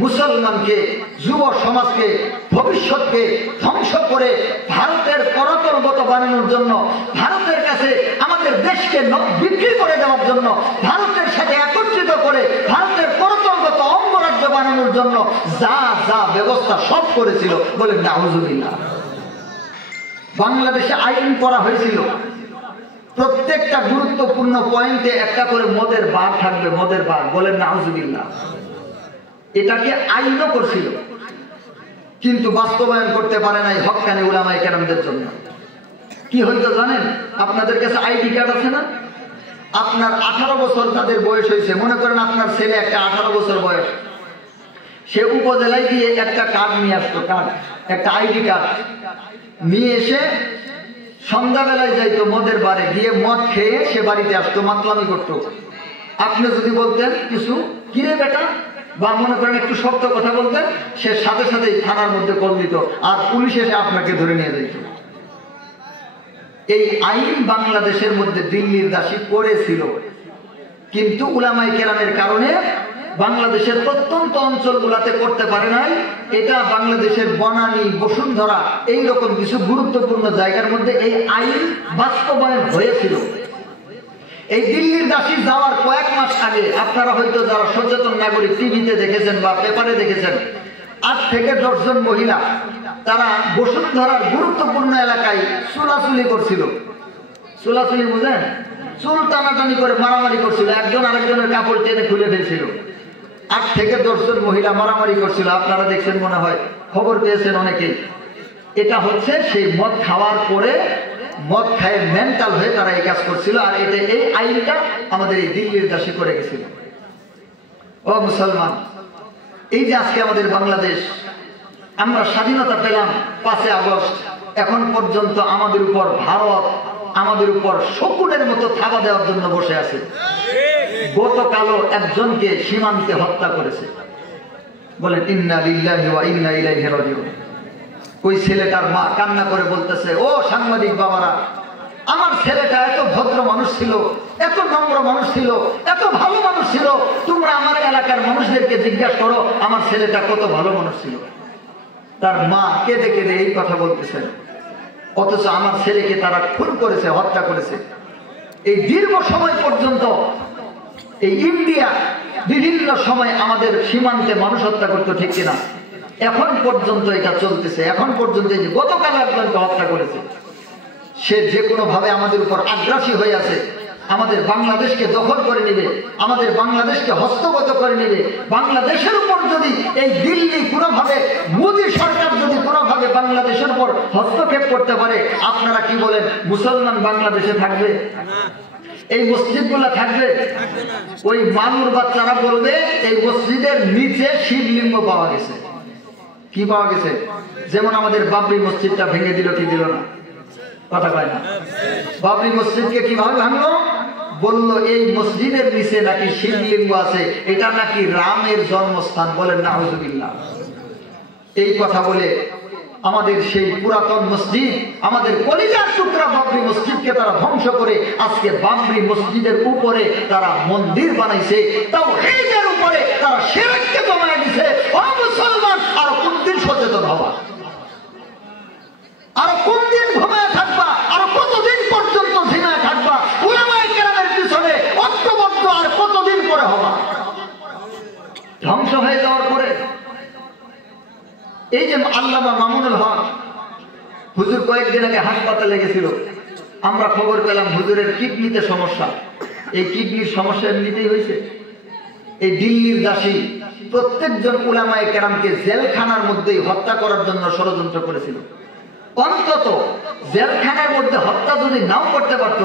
মুসলমানকে, যুব সমাজকে, ভবিষ্যৎকে ধ্বংস করে ভারতের করতলগত বানানোর জন্য, ভারতের কাছে আমাদের দেশকে বিক্রি করে দেওয়ার জন্য, ভারতের সাথে একত্রিত করে ভারতের করতলগত অঙ্গরাজ্য বানানোর জন্য যা যা ব্যবস্থা সব করেছিল। বলেন নাউযুবিল্লাহ। বাংলাদেশে আইন করা হয়েছিল, প্রত্যেকটা গুরুত্বপূর্ণ পয়েন্টে একটা করে মদের বার থাকবে, মদের বার। বলেন নাউযুবিল্লাহ। এটাকে আইনও করছিল, কিন্তু বাস্তবায়ন করতে পারে নাই হক্কানি উলামায়ে কেরামদের জন্য। কি হইতো জানেন? আপনাদের কাছে আইডি কার্ড আছে না? আপনার 18 বছর তাদের বয়স হয়েছে, মনে করেন আপনার ছেলে একটা 18 বছর বয়স, সে উপজেলায় গিয়ে একটা কার্ড নিয়ে আসতো, কার্ড, একটা আইডি কার্ড নিয়ে এসে সন্ধ্যাবেলায় যাইতো মদের বারে, গিয়ে মদ খেয়ে সে বাড়িতে আসতো, মাতলামি করতো। আপনি যদি বলতেন কিছু, কিরে বেটা, বা মনে করেন একটু শক্ত কথা বলতেন, সে সাথে সাথেই থানার মধ্যে কল দিত, আর পুলিশ এসে আপনাকে ধরে নিয়ে যেত। এই আইন বাংলাদেশের মধ্যে দিল্লির দাসী করেছিল, কিন্তু উলামায়ে কেরামের কারণে বাংলাদেশের প্রত্যন্ত অঞ্চলগুলোতে করতে পারে নাই। এটা বাংলাদেশের বনানী, বসুন্ধরা, এইরকম কিছু গুরুত্বপূর্ণ জায়গার মধ্যে এই আইন বাস্তবায়ন হয়েছিল। এই দিল্লির দাসী যাওয়ার কয়েক মাস আগে আপনারা হয়তো যারা সচেতন নাগরিক টিভিতে দেখেছেন বা পেপারে দেখেছেন, 8 থেকে 10 জন মহিলা তারা বসুন্ধরার গুরুত্বপূর্ণ এলাকায় চুলাচুলি করছিল। চুলাচুলি বুঝেন? চুল টানাটানি করে মারামারি করছিল, একজন আরেকজনের কাপড় টেনে খুলে ফেলছিল। 8 থেকে 10 জন মহিলা মারামারি করছিল, আপনারা দেখছেন মনে হয়, খবর পেয়েছেন অনেকেই। এটা হচ্ছে সেই মদ খাওয়ার পরে, মদ খায় মেন্টাল হয়ে তারা এই কাজ করছিল। আর এটা, এই আইনটা আমাদের এই দিল্লির দাসী করে গেছিল। ও মুসলমান, এই যে আজকে আমাদের বাংলাদেশ, আমরা স্বাধীনতা পেলাম 5 আগস্ট, এখন পর্যন্ত আমাদের উপর ভারত আমাদের উপর শকুনের মতো থাবা দেওয়ার জন্য বসে আছে। গতকালও একজনকে সীমান্তে হত্যা করেছে। বলেন ইন্না লিল্লাহি ওয়া ইন্না ইলাইহি রাজিউন। ওই ছেলেটার মা কান্না করে বলতেছে, ও সাংবাদিক বাবারা, আমার ছেলেটা এত ভদ্র মানুষ ছিল, এত নম্র মানুষ ছিল, এত ভালো মানুষ ছিল, তোমরা আমার এলাকার মানুষদেরকে জিজ্ঞাসা করো আমার ছেলেটা কত ভালো মানুষ ছিল। তার মা কেঁদে কেঁদে এই কথা বলতেছেন, অথচ আমার ছেলেকে তারা খুন করেছে, হত্যা করেছে। এই দীর্ঘ সময় পর্যন্ত এই ইন্ডিয়া বিভিন্ন সময় আমাদের সীমান্তে মানুষ হত্যা করতো, ঠিক কিনা? এখন পর্যন্ত এটা চলতেছে। এখন পর্যন্ত এই যে গতকাল একজনকে হত্যা করেছে, সে যে কোনো ভাবে আমাদের উপর আগ্রাসী হয়ে আছে, আমাদের বাংলাদেশকে দখল করে নেবে, আমাদের বাংলাদেশকে হস্তগত করে নেবে। বাংলাদেশের উপর যদি এই দিল্লি কোনোভাবে, মোদী সরকার যদি কোনোভাবে বাংলাদেশের উপর হস্তক্ষেপ করতে পারে, আপনারা কি বলেন, মুসলমান বাংলাদেশে থাকবে? এই মসজিদগুলো থাকবে? ওই মানুর বাচ্চারা বলবে এই মসজিদের নিচে শিবলিঙ্গ পাওয়া গেছে। কি পাওয়া গেছে? যেমন আমাদের বাবরি মসজিদটা ভেঙে দিল, কি দিল না? কথা কয় না? বাবরি মসজিদকে কিভাবে ভাঙলো? বললো এই মসজিদের নিচে নাকি শিবলিঙ্গ আছে, এটা নাকি রামের জন্মস্থান। বলেন নাউজুবিল্লাহ। এই কথা বলে আমাদের সেই পুরাতন মসজিদ, আমাদের কলিজার টুকরা বাবরি মসজিদকে তারা ধ্বংস করে আজকে বাবরি মসজিদের উপরে তারা মন্দির বানাইছে। তাওহীদের উপরে তারা শিরককে জমায়ে দিয়েছে। ও মুসলমান, আর কোন দিন সচেতন হবা? আর কোন দিন ঘুমায় থাকবা? আর কতদিন পর্যন্ত ঝিমায় থাকবা? উলামায়ে কেরামের পিছনে ঐক্যবদ্ধ আর কতদিন করে হবা? ধ্বংস হয়ে যাওয়ার পরে এই যে আল্লামা মামুনুল হক হুজুর কয়েকদিন আগে হাসপাতালে গেছিল, আমরা খবর পেলাম হুজুরের কিডনিতে সমস্যা। এই কিডনির সমস্যা এমনিতেই হয়েছে। এই দিল্লির দাসী প্রত্যেকজন উলামায়ে কেরামকে জেলখানার মধ্যেই হত্যা করার জন্য ষড়যন্ত্র করেছিল। অন্তত জেলখানার মধ্যে হত্যা যদি নাও করতে পারত,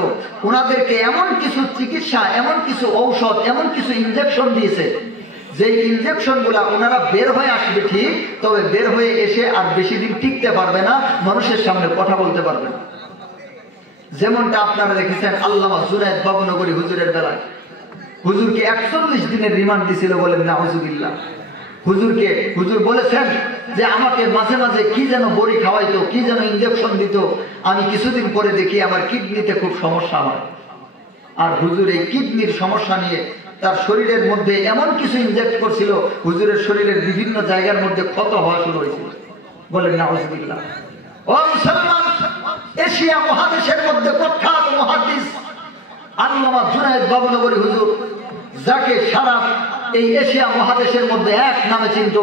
ওনাদেরকে এমন কিছু চিকিৎসা, এমন কিছু ঔষধ, এমন কিছু ইনজেকশন দিয়েছে, যে ইনজেকশন গুলা ওনারা বের হয়ে আসবে ঠিক, তবে বের হয়ে এসে আর বেশি দিন টিকতে পারবে না, মানুষের সামনে কথা বলতে পারবে না। যেমনটা আপনারা দেখেছেন আল্লামা জুনায়েদ বাবুনগরী হুজুরের বেলায়। হুজুরকে 41 দিনের রিমান্ড দিছিল। বলেন নাউজুবিল্লাহ। হুজুর বলেছেন যে আমাকে মাঝে মাঝে কি যেন বড়ি খাওয়াইতো, কি যেন ইনজেকশন দিত, আমি কিছুদিন পরে দেখি আমার কিডনিতে খুব সমস্যা হয়। আর হুজুর এই কিডনির সমস্যা নিয়ে তার শরীরের মধ্যে এমন কিছু ইনজেক্ট করছিল, হুজুরের শরীরের বিভিন্ন জায়গার মধ্যে ক্ষত হওয়া শুরু হয়েছিল। বলেন নাউজুবিল্লাহ। ও মুসলমান, এশিয়া মহাদেশের মধ্যে প্রখ্যাত মুহাদ্দিস আল্লামা জুনায়েদ বাবুনগরী হুজুর, যাকে সারা এই এশিয়া মহাদেশের মধ্যে এক নামে চিনত,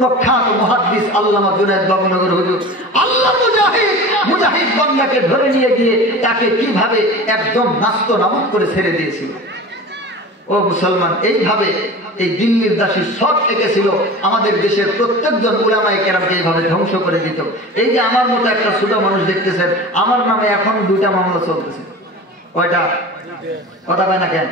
প্রখ্যাত মুহাদ্দিস আল্লামা জুনায়েদ বাবুনগরী হুজুর, আল্লাহ মুজাহিদ বান্দাকে ধরে নিয়ে গিয়ে তাকে কিভাবে একদম নাস্ত নাবুদ করে ছেড়ে দিয়েছিল। ও মুসলমান, এইভাবে এই দিল্লির দাসী সব এঁকেছিল আমাদের দেশের প্রত্যেকজন উলামায়ে কেরামকে এইভাবে ধ্বংস করে দিত। এই যে আমার মতো একটা ছোট মানুষ দেখতেছেন, আমার নামে এখন 2টা মামলা চলতেছে। কয়টা? কথা পায় না কেন?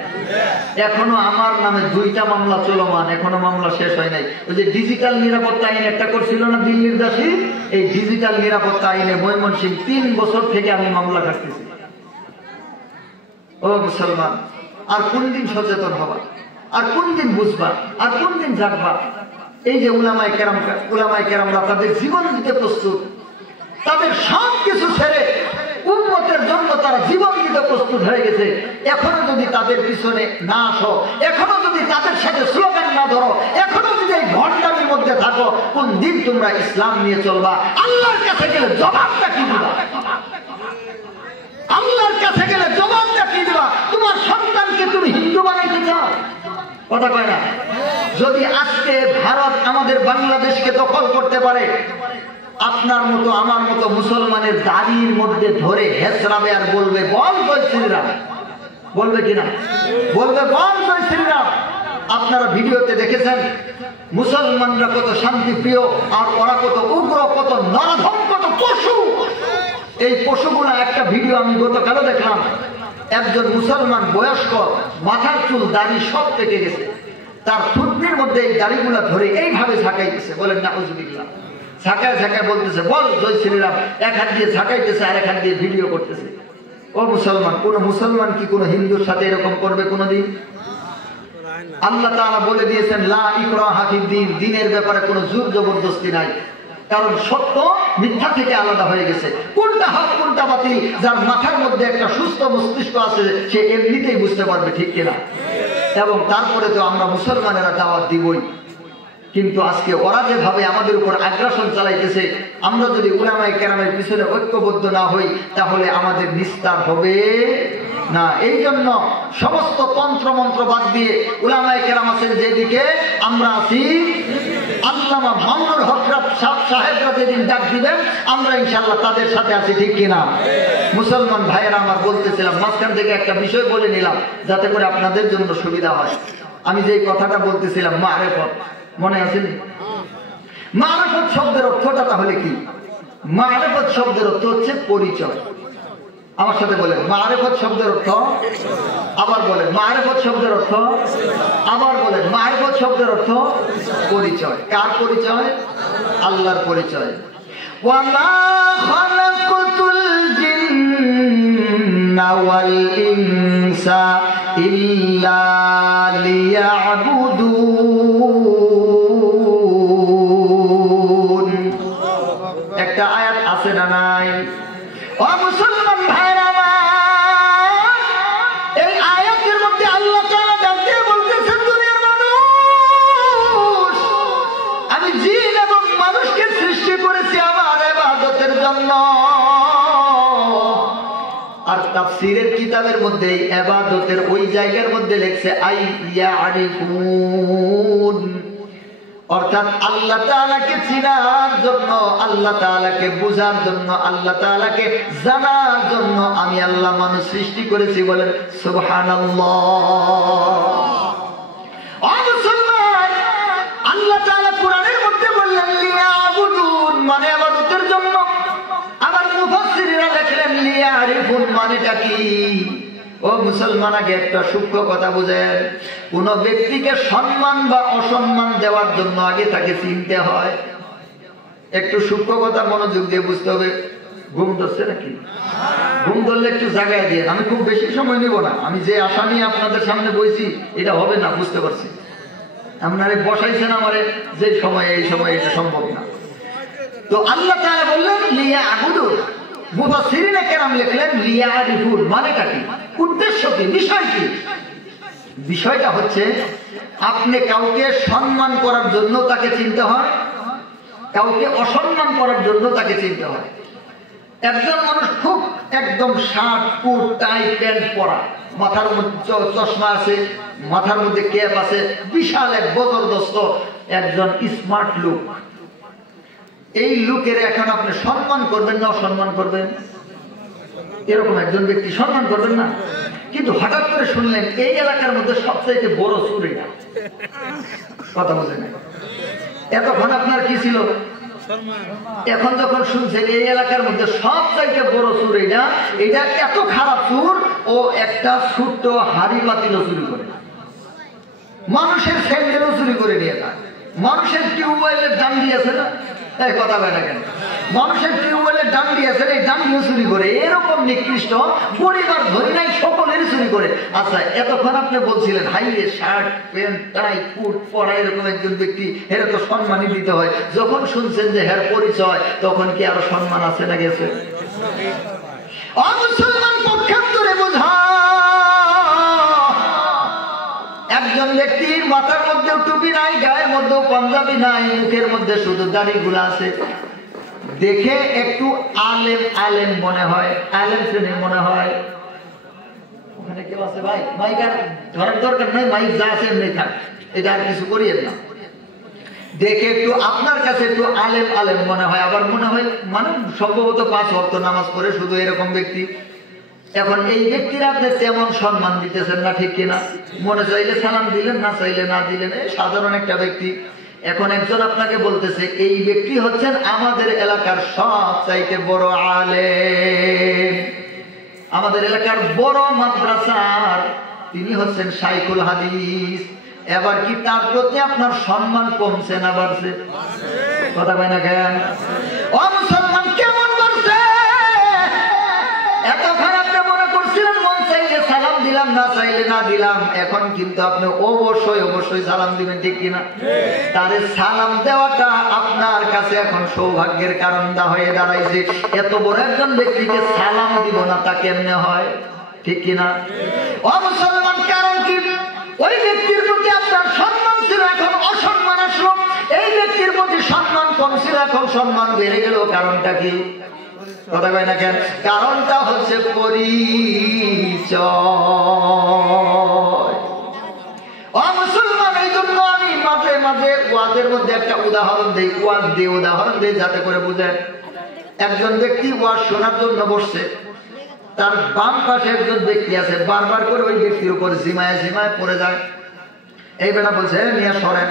এখনো আমার নামে 2টা মামলা চলমান, এখনো মামলা শেষ হয় নাই। ওই যে ডিজিটাল নিরাপত্তা আইন একটা করছিল না দিল্লির দাসী, এই ডিজিটাল নিরাপত্তা আইনে ময়মনসিংহ 3 বছর থেকে আমি মামলা কাটতেছি। ও মুসলমান, আর কোন দিন সচেতন হবা? আর কোন দিন বুঝবা? আর কোন দিন জাগবা? এই যে উলামায়ে কেরামরা তাদের জীবন দিতে প্রস্তুত, তাদের সব কিছু ছেড়ে উম্মতের জন্য তারা জীবন দিতে প্রস্তুত হয়ে গেছে। এখনো যদি তাদের পিছনে না আসো, এখনো যদি তাদের সাথে স্লোগান না ধরো, এখনো যদি এই ঘন্টার মধ্যে থাকো, কোন দিন তোমরা ইসলাম নিয়ে চলবা? আল্লাহর কাছে গেলে জবাবটা কি দিবা? আল্লাহর কাছে গেলে জবাবটা কি দিবা? তোমার সন্তানকে তুমি হিন্দু বানাইতে চাও? কথা কয় না? যদি আজকে ভারত আমাদের বাংলাদেশকে দখল করতে পারে, আপনার মতো আমার মতো মুসলমানের দাড়ির মধ্যে ধরে হেসরাবে আর বলবে বল জয় শ্রীরাম। বলবে কিনা? বলবে বল জয় শ্রীরাম। আপনারা ভিডিওতে দেখেছেন মুসলমানরা কত শান্তিপ্রিয়, আর ওরা কত উগ্র, কত নরধম, কত পশু। এই পশুগুলা একটা ভিডিও আমি গতকালও দেখলাম। একজন মুসলমান বয়স্ক, মাথার চুল দাড়ি সব পেকে গেছে, তার থুতনির মধ্যে এই দাড়িগুলা ধরে এইভাবে ঝাঁকাইতেছে। বলেন নাউজুবিল্লাহ। ঝাঁকায় ঝাঁকায় বলতেছে বল জয় শ্রীরাম। এক হাত দিয়ে ঝাঁকাইতেছে আর এক হাত দিয়ে ভিডিও করতেছে। ও মুসলমান, কোন মুসলমান কি কোন হিন্দুর সাথে এরকম করবে কোনদিন? আল্লাহ তাআলা বলে দিয়েছেন লা ইকরাহা ফিদ্দীন, দ্বীনের ব্যাপারে কোনো জোর জবরদস্তি নাই, কারণ সত্য মিথ্যা থেকে আলাদা হয়ে গেছে। কোনটা হক কোনটা বাতিল যার মাথার মধ্যে একটা সুস্থ মস্তিষ্ক আছে সে এমনিতেই বুঝতে পারবে, ঠিক কিনা? এবং তারপরে তো আমরা মুসলমানেরা দাওয়াত দিবই, কিন্তু আজকে ওরা যেভাবে আমাদের উপর আগ্রাসন চালাইতেছে, আমরা যদি উলামায়ে কেরামের পিছনে ঐক্যবদ্ধ না হই তাহলে আমাদের নিস্তার হবে না। এই জন্য সমস্ত তন্ত্র মন্ত্র বাদ দিয়ে উলামায়ে কেরাম আছেন যেদিকে, আমরা আছি আল্লামা মামুনুল হক সাহেবরা যেদিন ডাক দিবেন আমরা ইনশাআল্লাহ তাদের সাথে আছি, ঠিক কিনা? মুসলমান ভাইয়েরা আমার, বলতেছিলাম মাঝখান থেকে একটা বিষয় বলে নিলাম যাতে করে আপনাদের জন্য সুবিধা হয়। আমি যে কথাটা বলতেছিলাম মারেফত, মনে আছে? মারেফত শব্দের অর্থটা তাহলে কি? মারেফত শব্দের অর্থ হচ্ছে পরিচয়। আমার সাথে বলেন মারেফত শব্দের অর্থ, আবার বলেন মারেফত শব্দের অর্থ, আবার বলেন মারেফত শব্দের অর্থ পরিচয়। কার পরিচয়? আল্লাহর পরিচয়। ওয়ামা খালাকাতুল জিন্না ওয়াল ইনসা ইল্লা লিয়াবুদুন। একটা আয়াত আছে না নাই? ও মুসলমান ভাইরা আমার, এই আয়াতের মধ্যে আল্লাহ তাআলা ডাকতে বলতেছেন দুনিয়ার মানুষ, আমি জিন এবং মানুষকে সৃষ্টি করেছি আমার ইবাদতের জন্য। আর তাফসীরের কিতাবের মধ্যে ইবাদতের ওই জায়গার মধ্যে লেখছে আই ইয়ারিফুন, অর্থাৎ আল্লাহ তাআলাকে চিনার জন্য, আল্লাহ তাআলাকে বুঝার জন্য, আল্লাহ তাআলাকে জানার জন্য আমি আল্লাহ মানুষ সৃষ্টি করেছি। বলেন সুবহানাল্লাহ। ও মুসলমান, আল্লাহ তাআলা কোরআনের মধ্যে বললেন লিয়াবুদুন, মানে ইবাদতের জন্য। আবার মুফাসসিররা লিখলেন লিয়ারিফুন, মানেটা কি? ও মুসলমান, আগে একটা সূক্ষ্ম কথা বুঝেন, কোন ব্যক্তিকে সম্মান বা অসম্মান দেওয়ার জন্য আগে তাকে চিনতে হয়। একটু সূক্ষ্ম কথা মনোযোগ দিয়ে বুঝতে হবে। ঘুম ধরছে নাকি? ঘুম ধরলে একটু জায়গায় দিয়ে, আমি খুব বেশি সময় নিব না। আমি যে আশা নিয়ে আপনাদের সামনে বইছি এটা হবে না, বুঝতে পারছি। আপনারা বসাইছেন আমারে যে সময়, এই সময় এটা সম্ভব না। তো আল্লাহ তাআলা বললেন লিয়াবুদুন, মুফাসসিরিনে কেরাম লিখলেন লিয়ারিফুন, মানেটা কি? উদ্দেশ্য কি? বিষয় কি? বিষয়টা হচ্ছে আপনি কাউকে সম্মান করার জন্য তাকে চিনতে হয়, কাউকে অসম্মান করার জন্য তাকে চিনতে হয়। একজন মানুষ খুব একদম শার্ট কোট টাই প্যান্ট পরা, মাথার মধ্যে চশমা আছে, মাথার মধ্যে ক্যাপ আছে, বিশাল এক জবরদস্ত একজন স্মার্ট লুক। এই লুকের এখন আপনি সম্মান করবেন না অসম্মান করবেন? এরকম একজন ব্যক্তি সম্মান করবেন না, কিন্তু হঠাৎ করে শুনলেন এই এলাকার মধ্যে সবচাইতে বড় চুর এটা। কথা বলছে না? এতক্ষণ আপনার কি ছিল? এখন যখন শুনছেন এই এলাকার মধ্যে সবচাইতে বড় চুর এটা, এটা এত খারাপ চুর, ও একটা ছোট্ট হাড়ি পাতিলও চুরি করে, মানুষের স্যান্ডেলও চুরি করে নিয়ে যায়, মানুষের টিউবওয়েলের দাম দিয়েছে না, এই কথা বলে না কেন? মানুষের টিউবওয়েলের দাম দিয়েছে, এই দামটিও চুরি করে। এরকম নিকৃষ্ট পরিবার ধরি নাই, সকলেরই চুরি করে। আচ্ছা, এতক্ষণ আপনি বলছিলেন হাইয়ে শার্ট প্যান্ট টাই কোট পরা এরকম একজন ব্যক্তি, এর তো সম্মানই দিতে হয়। যখন শুনছেন যে হ্যার পরিচয়, তখন কি আরো সম্মান আছে না গেছে? মুসলমান পক্ষান্তরে বোঝা, একজন ব্যক্তির মাথার মধ্যেও টুপি নাই, গায়ের মধ্যেও পাঞ্জাবি নাই, মুখের মধ্যে শুধু দাড়িগুলো আছে, দেখে একটু আলেম আলেম মনে হয়, আলেম শ্রেণীর মনে হয়। ওখানে কেউ আছে ভাই? মাইক আর ধরার দরকার নাই, মাইক যা আছে এমনি থাক, এটা আর কিছু করিয়েন না। দেখে একটু আপনার কাছে একটু আলেম আলেম মনে হয়, আবার মনে হয় মানে সম্ভবত 5 ওয়াক্ত নামাজ পড়ে, শুধু এরকম ব্যক্তি। এখন এই ব্যক্তিরা আপনি তেমন সম্মান দিতেছেন না, ঠিক কিনা? মনে চাইলে সালাম দিলেন, না চাইলে না দিলেন, এই সাধারণ একটা ব্যক্তি। এখন একজন আপনাকে বলতেছে এই ব্যক্তি হচ্ছেন আমাদের এলাকার সবচাইতে বড় আলেম, আমাদের এলাকার বড় মাদ্রাসার তিনি হচ্ছেন শাইখুল হাদিস। এবার কি তার প্রতি আপনার সম্মান কমছে না বাড়ছে? কথা কয় না কেন? ও মুসলমান, কেমন বাড়ছে? এত খারাপ মনে দিলাম, না চাইলে না দিলাম, এখন কিন্তু আপনি অবশ্যই অবশ্যই সালাম দিবেন, ঠিক কিনা? তারে সালাম দেওয়াটা আপনার কাছে এখন সৌভাগ্যের কারণ হয়ে দাঁড়াইছে। এত বড় একজন ব্যক্তিকে সালাম দিব না, তা কেমনে হয়, ঠিক কিনা? ও মুসলমান, কারণ কি? ওই ব্যক্তির প্রতি আপনার সম্মান ছিল, এখন অসম্মান আসলো। এই ব্যক্তির প্রতি সম্মান কম ছিল, এখন সম্মান বেড়ে গেল। কারণটা কি? কথা কয় না কেন? কারণটা হচ্ছে পরিচয়। ও মুসলমান, এই জন্য আমি মাঝে মাঝে ওয়াজের মধ্যে একটা উদাহরণ দিই, উদাহরণ দিই যাতে করে বুঝেন। একজন ব্যক্তি ওয়াজ শোনার জন্য বসছে, তার বাম পাশে একজন ব্যক্তি আছে, বারবার করে ওই ব্যক্তির উপর জিমায় জিমায় পড়ে যায়। এই বেটা বলছে মিয়া সরেন,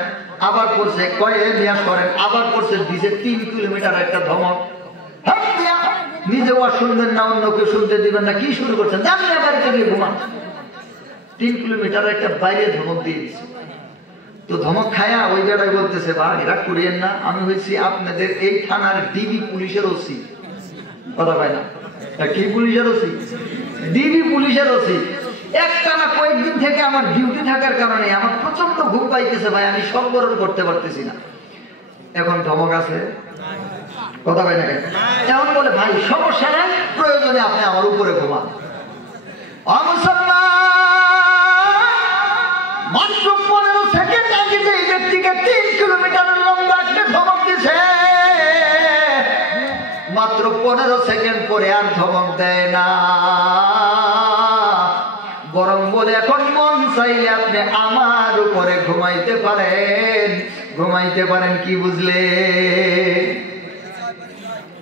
আবার করছে কয়ে মিয়া সরেন, আবার করছে, দিছে 3 কিলোমিটার একটা ধমক। নিজে ওয়াজ শুনবেন না, অন্যকে শুনতে দিবেন না, কি শুরু করছেন? জানি না, বাড়িতে গিয়ে ঘুমান। 3 কিলোমিটার একটা বাইরে ধমক দিয়ে দিচ্ছে। তো ধমক খায়া ওই বেটাই বলতেছে, ভাই এরা করিয়েন না, আমি হয়েছি আপনাদের এই থানার ডিবি পুলিশের ওসি। কথা পায় না? কি পুলিশের ওসি? ডিবি পুলিশের ওসি। একটানা কয়েকদিন থেকে আমার ডিউটি থাকার কারণে আমার প্রচন্ড ঘুম পাইতেছে ভাই, আমি সংবরণ করতে পারতেছি না। এখন ধমক আছে? কথা পাই না কেন? এমন বলে ভাই সমস্যা নাই, প্রয়োজনে আপনি আমার উপরে ঘুমান। মাত্র 15 সেকেন্ড আগে এই ব্যক্তিকে 3 কিলোমিটারের লম্বা একটা ধমক দিছে, মাত্র 15 সেকেন্ড পরে আর ধমক দেয় না, বরং বলে এখন মন চাইলে আপনি আমার উপরে ঘুমাইতে পারেন। ঘুমাইতে পারেন। কি বুঝলে?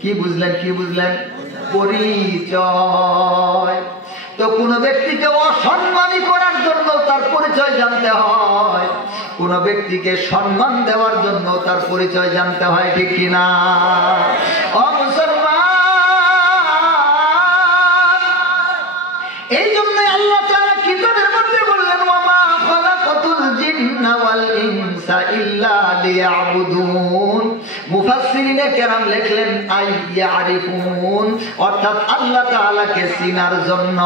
কি বুঝলেন? কি বুঝলেন? পরিচয়। তো কোন ব্যক্তিকে অসম্মানী করার জন্য তার পরিচয় জানতে হয়, কোন ব্যক্তিকে সম্মান দেওয়ার জন্য তার পরিচয় জানতে হয়, ঠিক কিনা? এই জন্য আল্লাহ তাআলা কিতাবের মধ্যে বললেন, ওয়ামা খালাকাতুল জিন্না ওয়াল ইনসা ইল্লা লিয়াবুদুন। মুফাসসিরিনে কেরাম লিখলেন আই ইয়ারিফুন, অর্থাৎ আল্লাহ তাআলাকে চিনার জন্য।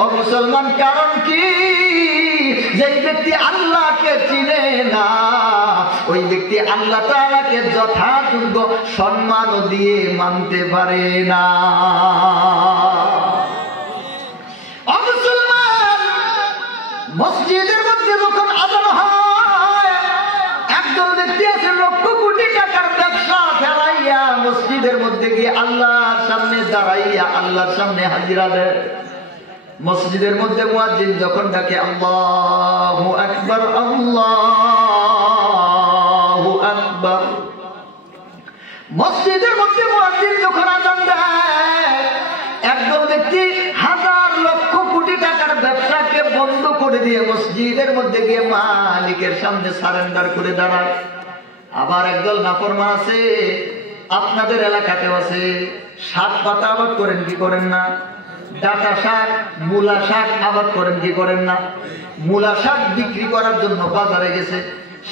ও মুসলমান, কারণ কি? যে ব্যক্তি আল্লাহকে চিনে না, ওই ব্যক্তি আল্লাহ তাআলাকে যথাযোগ্য সম্মান দিয়ে মানতে পারে না। মসজিদের মধ্যে যখন আযান হয়, একজন ব্যক্তি আছে লক্ষ কোটি টাকার ব্যবসা ফেলাইয়া মসজিদের মধ্যে গিয়ে আল্লাহর সামনে দাঁড়াইয়া আল্লাহর সামনে হাজিরা দেয়। মসজিদের মধ্যে মুয়াজ্জিন যখন ডাকে আল্লাহু আকবার, আল্লাহু আকবার, মসজিদের মধ্যে মুয়াজ্জিন যখন আযান দেয়, একজন ব্যক্তি হাজার লক্ষ কোটি টাকার ব্যবসাকে বন্ধ করে দিয়ে মসজিদের মধ্যে গিয়ে মালিকের সামনে সারেন্ডার করে দাঁড়ায়। আবার একদল নাফরমান আছে, আপনাদের এলাকাতেও আছে, শাক পাতা আবাদ করেন কি করেন না? ডাঁটা শাক, মূলা শাক আবাদ করেন কি করেন না? মূলা শাক বিক্রি করার জন্য বাজারে গেছে,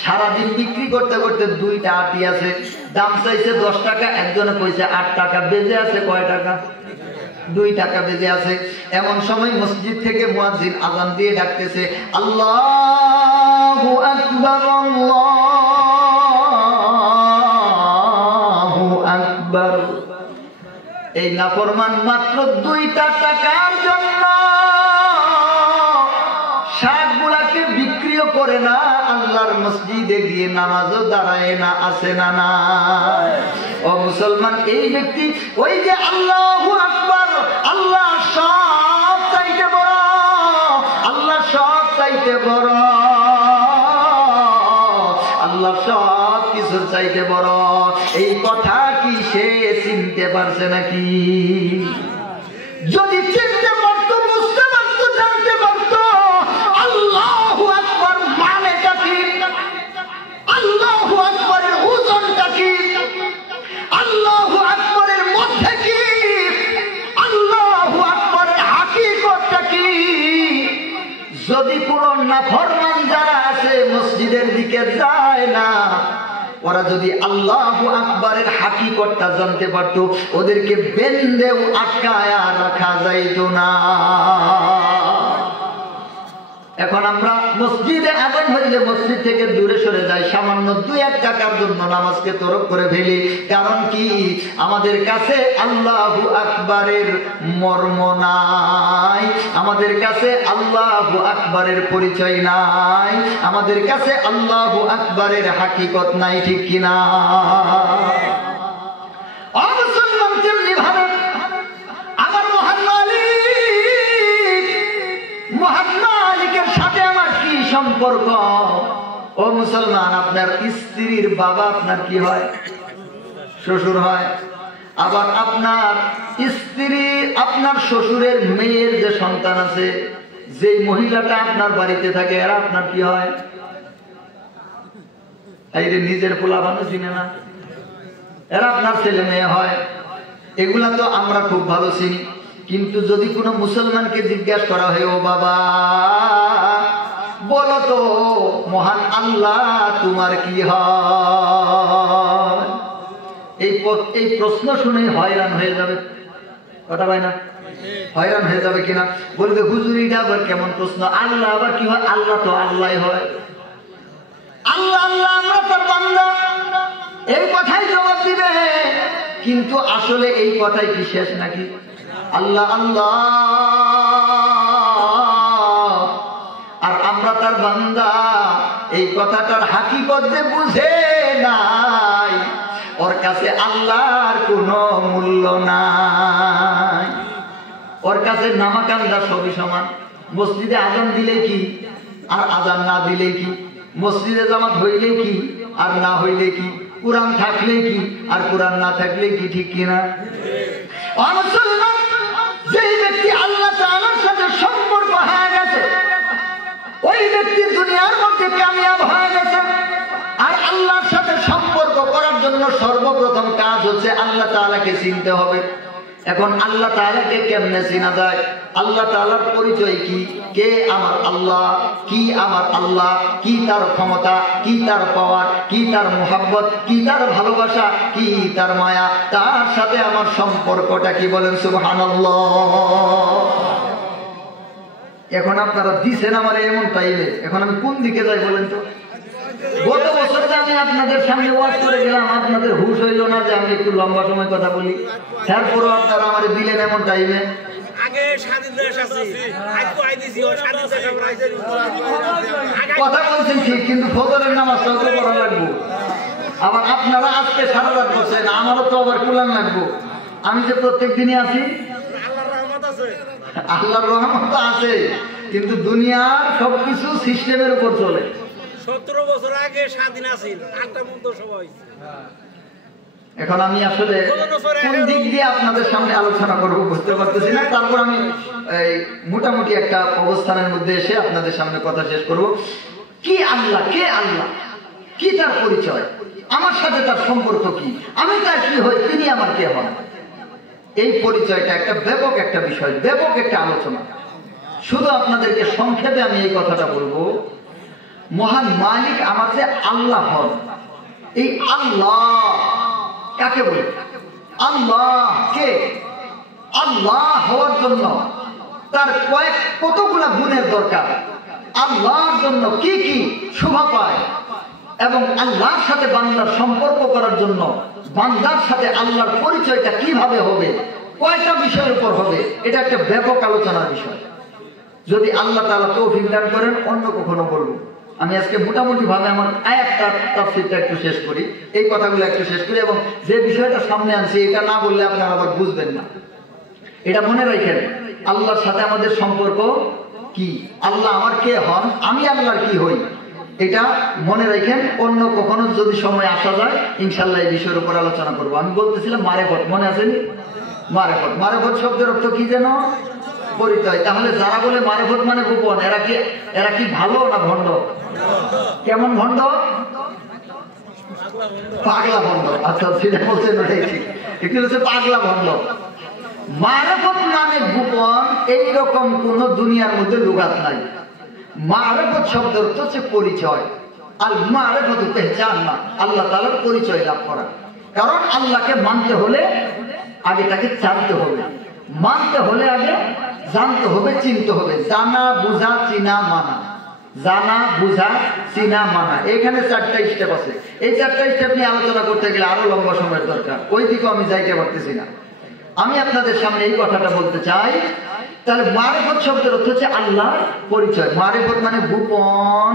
সারাদিন বিক্রি করতে করতে 2টা আটি আছে, দাম চাইছে 10 টাকা, একজনে কইছে 8 টাকা, বেজে আছে কয় টাকা? 2 টাকা বেজে আছে। এমন সময় মসজিদ থেকে মুয়াজ্জিন আযান দিয়ে ডাকতেছে আল্লাহু আকবার, আল্লাহু আকবার। এই নাফরমান মাত্র 2টা টাকার জন্য শাকগুলাকে বিক্রিও করে না, আল্লাহর মসজিদে গিয়ে নামাজও দাঁড়ায় না, আছে না না? ও মুসলমান, এই ব্যক্তি ওই যে আল্লাহু আকবার, আল্লাহ সব চাইতে বড়, আল্লাহ সব চাইতে বড়, আল্লাহ সব কিছুর চাইতে বড়, এই কথা কি সে চিনতে পারছে নাকি? যদি চিনতে পারতো, বুঝতে পারতো, জানতে পারতো আল্লাহু আকবার মানেটা কি, আল্লাহু আকবারের ওজনটা কি, আল্লাহু আকবারের মধ্যে কি, আল্লাহু আকবারের হাকিকতটা কি। যদি কোন নাফরমান যারা আছে মসজিদের দিকে যায় না, ওরা যদি আল্লাহু আকবারের হাকিকতটা জানতে পারতো, ওদেরকে বেঁধেও আটকায়া রাখা যাইতো না। এখন আমরা মসজিদে আজান হইলে মসজিদ থেকে দূরে সরে যাই, সামান্য 2-1 টাকার জন্য নামাজকে তরক করে ফেলি। কারণ কি? আমাদের কাছে আল্লাহু আকবারের মর্ম নাই, আমাদের কাছে আল্লাহু আকবারের পরিচয় নাই, আমাদের কাছে আল্লাহু আকবারের হাকিকত নাই, ঠিক কিনা? মুসলমান তেমনি ভাবে আমার মহান মালিকের সাথে আমার কি সম্পর্ক? ও মুসলমান, আপনার স্ত্রীর বাবা আপনার কি হয়? শ্বশুর হয়। আবার আপনার স্ত্রী, আপনার শ্বশুরের মেয়ের যে সন্তান আছে, যে মহিলাটা আপনার বাড়িতে থাকে, এরা আপনার কি হয়? এই যে নিজের পোলা বানো চিনে না, এরা আপনার ছেলে মেয়ে হয়। এগুলা তো আমরা খুব ভালো চিনি। কিন্তু যদি কোনো মুসলমানকে জিজ্ঞাসা করা হয়, ও বাবা বলো তো মহান আল্লাহ তোমার কি হয়, এই প্রশ্ন শুনে হয়রান হয়ে যাবে, কথা ভাই না? হয়রান হয়ে যাবে কিনা? বলবে হুজুর এটা আবার কেমন প্রশ্ন? আল্লাহ আবার কি হয়? আল্লাহ তো আল্লাহ হয়, আল্লাহ আল্লাহ আমরা তার বান্দা, এই কথাই জবাব দিবে। কিন্তু আসলে এই কথাই কি শেষ নাকি? আল্লাহ আল্লাহ আর আমরা তার বান্দা, এই কথাটার হাকিকত যে বুঝে নাই, ওর কাছে আল্লাহর কোনো মূল্য নাই। ওর কাছে নামাকান্দা সবই সমান। মসজিদে আজান দিলে কি আর আজান না দিলে কি, মসজিদে জামাত হইলে কি আর না হইলে কি, কোরআন থাকলে কি আর কোরআন না থাকলে কি, ঠিক কিনা? যে ব্যক্তি আল্লাহ তাআলার সাথে সম্পর্ক হয়ে গেছে, ওই ব্যক্তি দুনিয়ার মধ্যে কামিয়াব হয়ে গেছে। আর আল্লাহর সাথে সম্পর্ক করার জন্য সর্বপ্রথম কাজ হচ্ছে আল্লাহ তাআলাকে চিনতে হবে। এখন আল্লাহ তাআলাকে কেমনে চেনা যায়? আল্লাহ তাআলার পরিচয় কি? কে আমার আল্লাহ? কি আমার আল্লাহ? কি তার ক্ষমতা? কি তার পাওয়ার? কি তার মুহাব্বত? কি তার ভালোবাসা? কি তার মায়া? তার সাথে আমার সম্পর্কটা কি? বলেন সুবহানাল্লাহ। এখন আপনারা দিছেন আমার এমন টাইমে, এখন আমি কোন দিকে যাই বলেন তো? গত বছর আমি আপনাদের সামনে ওয়াজ করে গেলাম, আপনাদের হুশ হইল না যে আমি একটু লম্বা সময় কথা বলি। তারপরও আপনারা আমার দিলেন এমন টাইমে। কথা বলছেন ঠিক, কিন্তু ফজরের নামাজটাও তো পড়া লাগবো। আবার আপনারা আজকে সারা রাত করছেন, আমারও তো আবার কুলান লাগবো। আমি যে প্রত্যেক দিনই আছি, আল্লাহর রহমত তো আছে, কিন্তু দুনিয়ার সবকিছু সিস্টেমের উপর চলে। 17 বছর আগে স্বাধীন আছিল, আটটা মতো সবাই। এখন আমি আসলে কোন দিক দিয়ে আপনাদের সামনে আলোচনা করবো বুঝতে পারতেছি না। তারপর আমি মোটামুটি একটা অবস্থানের মধ্যে এসে আপনাদের সামনে কথা শেষ করব। কি আল্লাহ? কে আল্লাহ? কি তার পরিচয়? আমার সাথে তার সম্পর্ক কি? আমি তার কি হই? তিনি আমার কে হন? এই পরিচয়টা একটা ব্যাপক একটা বিষয়, ব্যাপক একটা আলোচনা। শুধু আপনাদেরকে সংক্ষেপে আমি এই কথাটা বলবো, মহান মালিক আমার যে আল্লাহ হন, এই আল্লাহ কাকে বলে? আল্লাহ কে? আল্লাহ হওয়ার জন্য তার কতগুলা গুণের দরকার, আল্লাহর জন্য কি কি শোভা পায়, এবং আল্লাহর সাথে বান্দার সম্পর্ক করার জন্য বান্দার সাথে আল্লাহর পরিচয়টা কিভাবে হবে, কয়টা বিষয়ের উপর হবে, এটা একটা ব্যাপক আলোচনার বিষয়। যদি আল্লাহ তাআলা তৌফিক দান করেন অন্য কখনো বলবো। আমি আজকে মোটামুটি ভাবে আমার আয়াতটা তাফসীরটা একটু শেষ করি, এই কথাগুলো একটু শেষ করি, এবং যে বিষয়টা সামনে আনছি এটা না বললে আপনারা আবার বুঝবেন না। এটা মনে রাখেন, আল্লাহর সাথে আমাদের সম্পর্ক কি, আল্লাহ আমার কে হন, আমি আল্লাহর কি হই, এটা মনে রাখেন। অন্য কখনো যদি সময় আসা যায় ইনশাআল্লাহ এই বিষয়ের উপর আলোচনা করবো। আমি বলতেছিলাম মারেফত, মনে আছেনি? মারেফত, মারেফত শব্দের অর্থ কি যেন? পরিচয়। তাহলে যারা বলে মারেফত মানে গোপন, এরা কি ভালো না ভণ্ড? কেমন ভণ্ড? পাগলা ভণ্ড। আচ্ছা, সেটা বলছেন ওটাই ঠিক, এটি হচ্ছে পাগলা ভণ্ড। মারেফত মানে গোপন, এইরকম কোন দুনিয়ার মধ্যে লুগাত নাই। মারেফত শব্দের অর্থ হচ্ছে পরিচয়। আল মারেফত পেহচান না, আল্লাহ তাআলার পরিচয় লাভ করা। কারণ আল্লাহকে মানতে হলে আগে তাকে জানতে হবে, মানতে হলে আগে জানতে হবে, চিনতে হবে। জানা, বুঝা, চিনা, মানা, জানা, বুঝা, চিনা, মানা, এখানে 4টা স্টেপ আছে। এই 4টা স্টেপ নিয়ে আলোচনা করতে গেলে আরো লম্বা সময়ের দরকার, ওই দিকেও আমি যাইতে পারতেছি না। আমি আপনাদের সামনে এই কথাটা বলতে চাই। তাহলে মারিফত শব্দের অর্থ হচ্ছে আল্লাহর পরিচয়। মারিফত মানে গোপন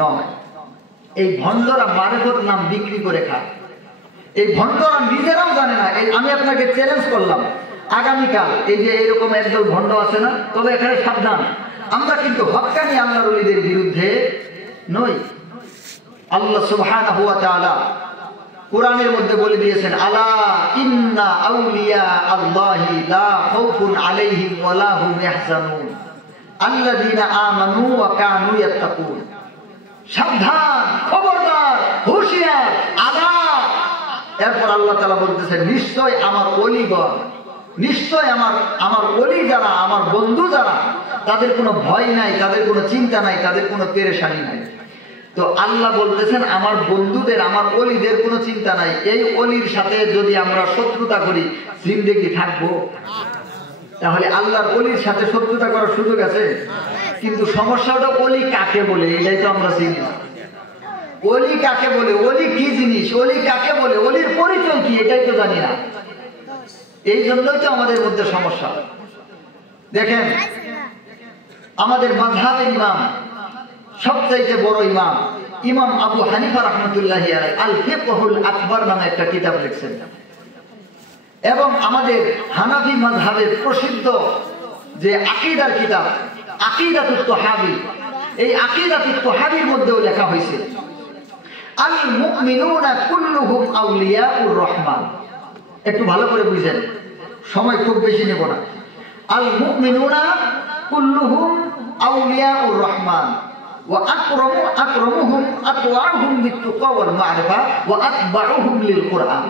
নয়। এই ভণ্ডরা মারিফত নাম বিক্রি করে খায়। এই ভণ্ডরা নিজেরাও জানে না। আমি আপনাকে চ্যালেঞ্জ করলাম, আগামীকাল এই যে এরকম একদল ভণ্ড আছে না, তবে এখানে সাবধান, আমরা কিন্তু হক্কানি আল্লাহর ওলিদের বিরুদ্ধে নই। আল্লাহ সুবহানাহু ওয়া তাআলা কোরআনের মধ্যে বলে দিয়েছেন, আলা ইন্না আউলিয়া আল্লাহি লা খাউফুন আলাইহিম ওয়া লা হুম ইয়াহজানুন আল্লাযীনা আমানু ওয়া কানু ইয়াত্তাকুন। সাবধান, খবরদার, হুঁশিয়ার, আলা। এরপর আল্লাহ তাআলা বলতেছেন, নিশ্চয় আমার ওলিগণ, নিশ্চয় আমার ওলি যারা, আমার বন্ধু যারা, তাদের কোনো ভয় নাই, তাদের কোনো চিন্তা নাই, তাদের কোনো পেরেশানি নাই। তো আল্লাহ বলতেছেন আমার বন্ধুদের, আমার ওলিদের কোনো চিন্তা নাই। এই ওলির সাথে যদি আমরা শত্রুতা করি, জিন্দেগি থাকবো? তাহলে আল্লাহর ওলির সাথে শত্রুতা করার সুযোগ আছে? কিন্তু সমস্যাটা ওলি কাকে বলে, এটাই তো আমরা চিনি না। ওলি কাকে বলে, ওলি কি জিনিস, ওলি কাকে বলে, ওলির পরিচয় কি, এটাই তো জানি না। এই জন্যই তো আমাদের মধ্যে সমস্যা। দেখেন, আমাদের মাযহাবের ইমাম, সবচাইতে বড় ইমাম, ইমাম আবু হানিফা রাহমাতুল্লাহি আলাইহি আল ফিকহুল আকবার নামে একটা কিতাব লিখছেন। এবং আমাদের হানাফি মাযহাবের প্রসিদ্ধ যে আকীদার কিতাব আকীদাতুত তাহাবী, এই আকীদাতুত তাহাবীর মধ্যেও লেখা হয়েছে, আল মুমিনুনা কুল্লুহুম আউলিয়াউর রহমান। একটু ভালো করে বুঝেন, সময় খুব বেশি নেব না। আল মুমিনুনা কুল্লুহুম আউলিয়াউর রহমান ওয়া আকরামুহুম আতওয়াহুম বিত্তাকা ওয়াল মা'রিফা ওয়া আতবাউহুম লিল কুরআন।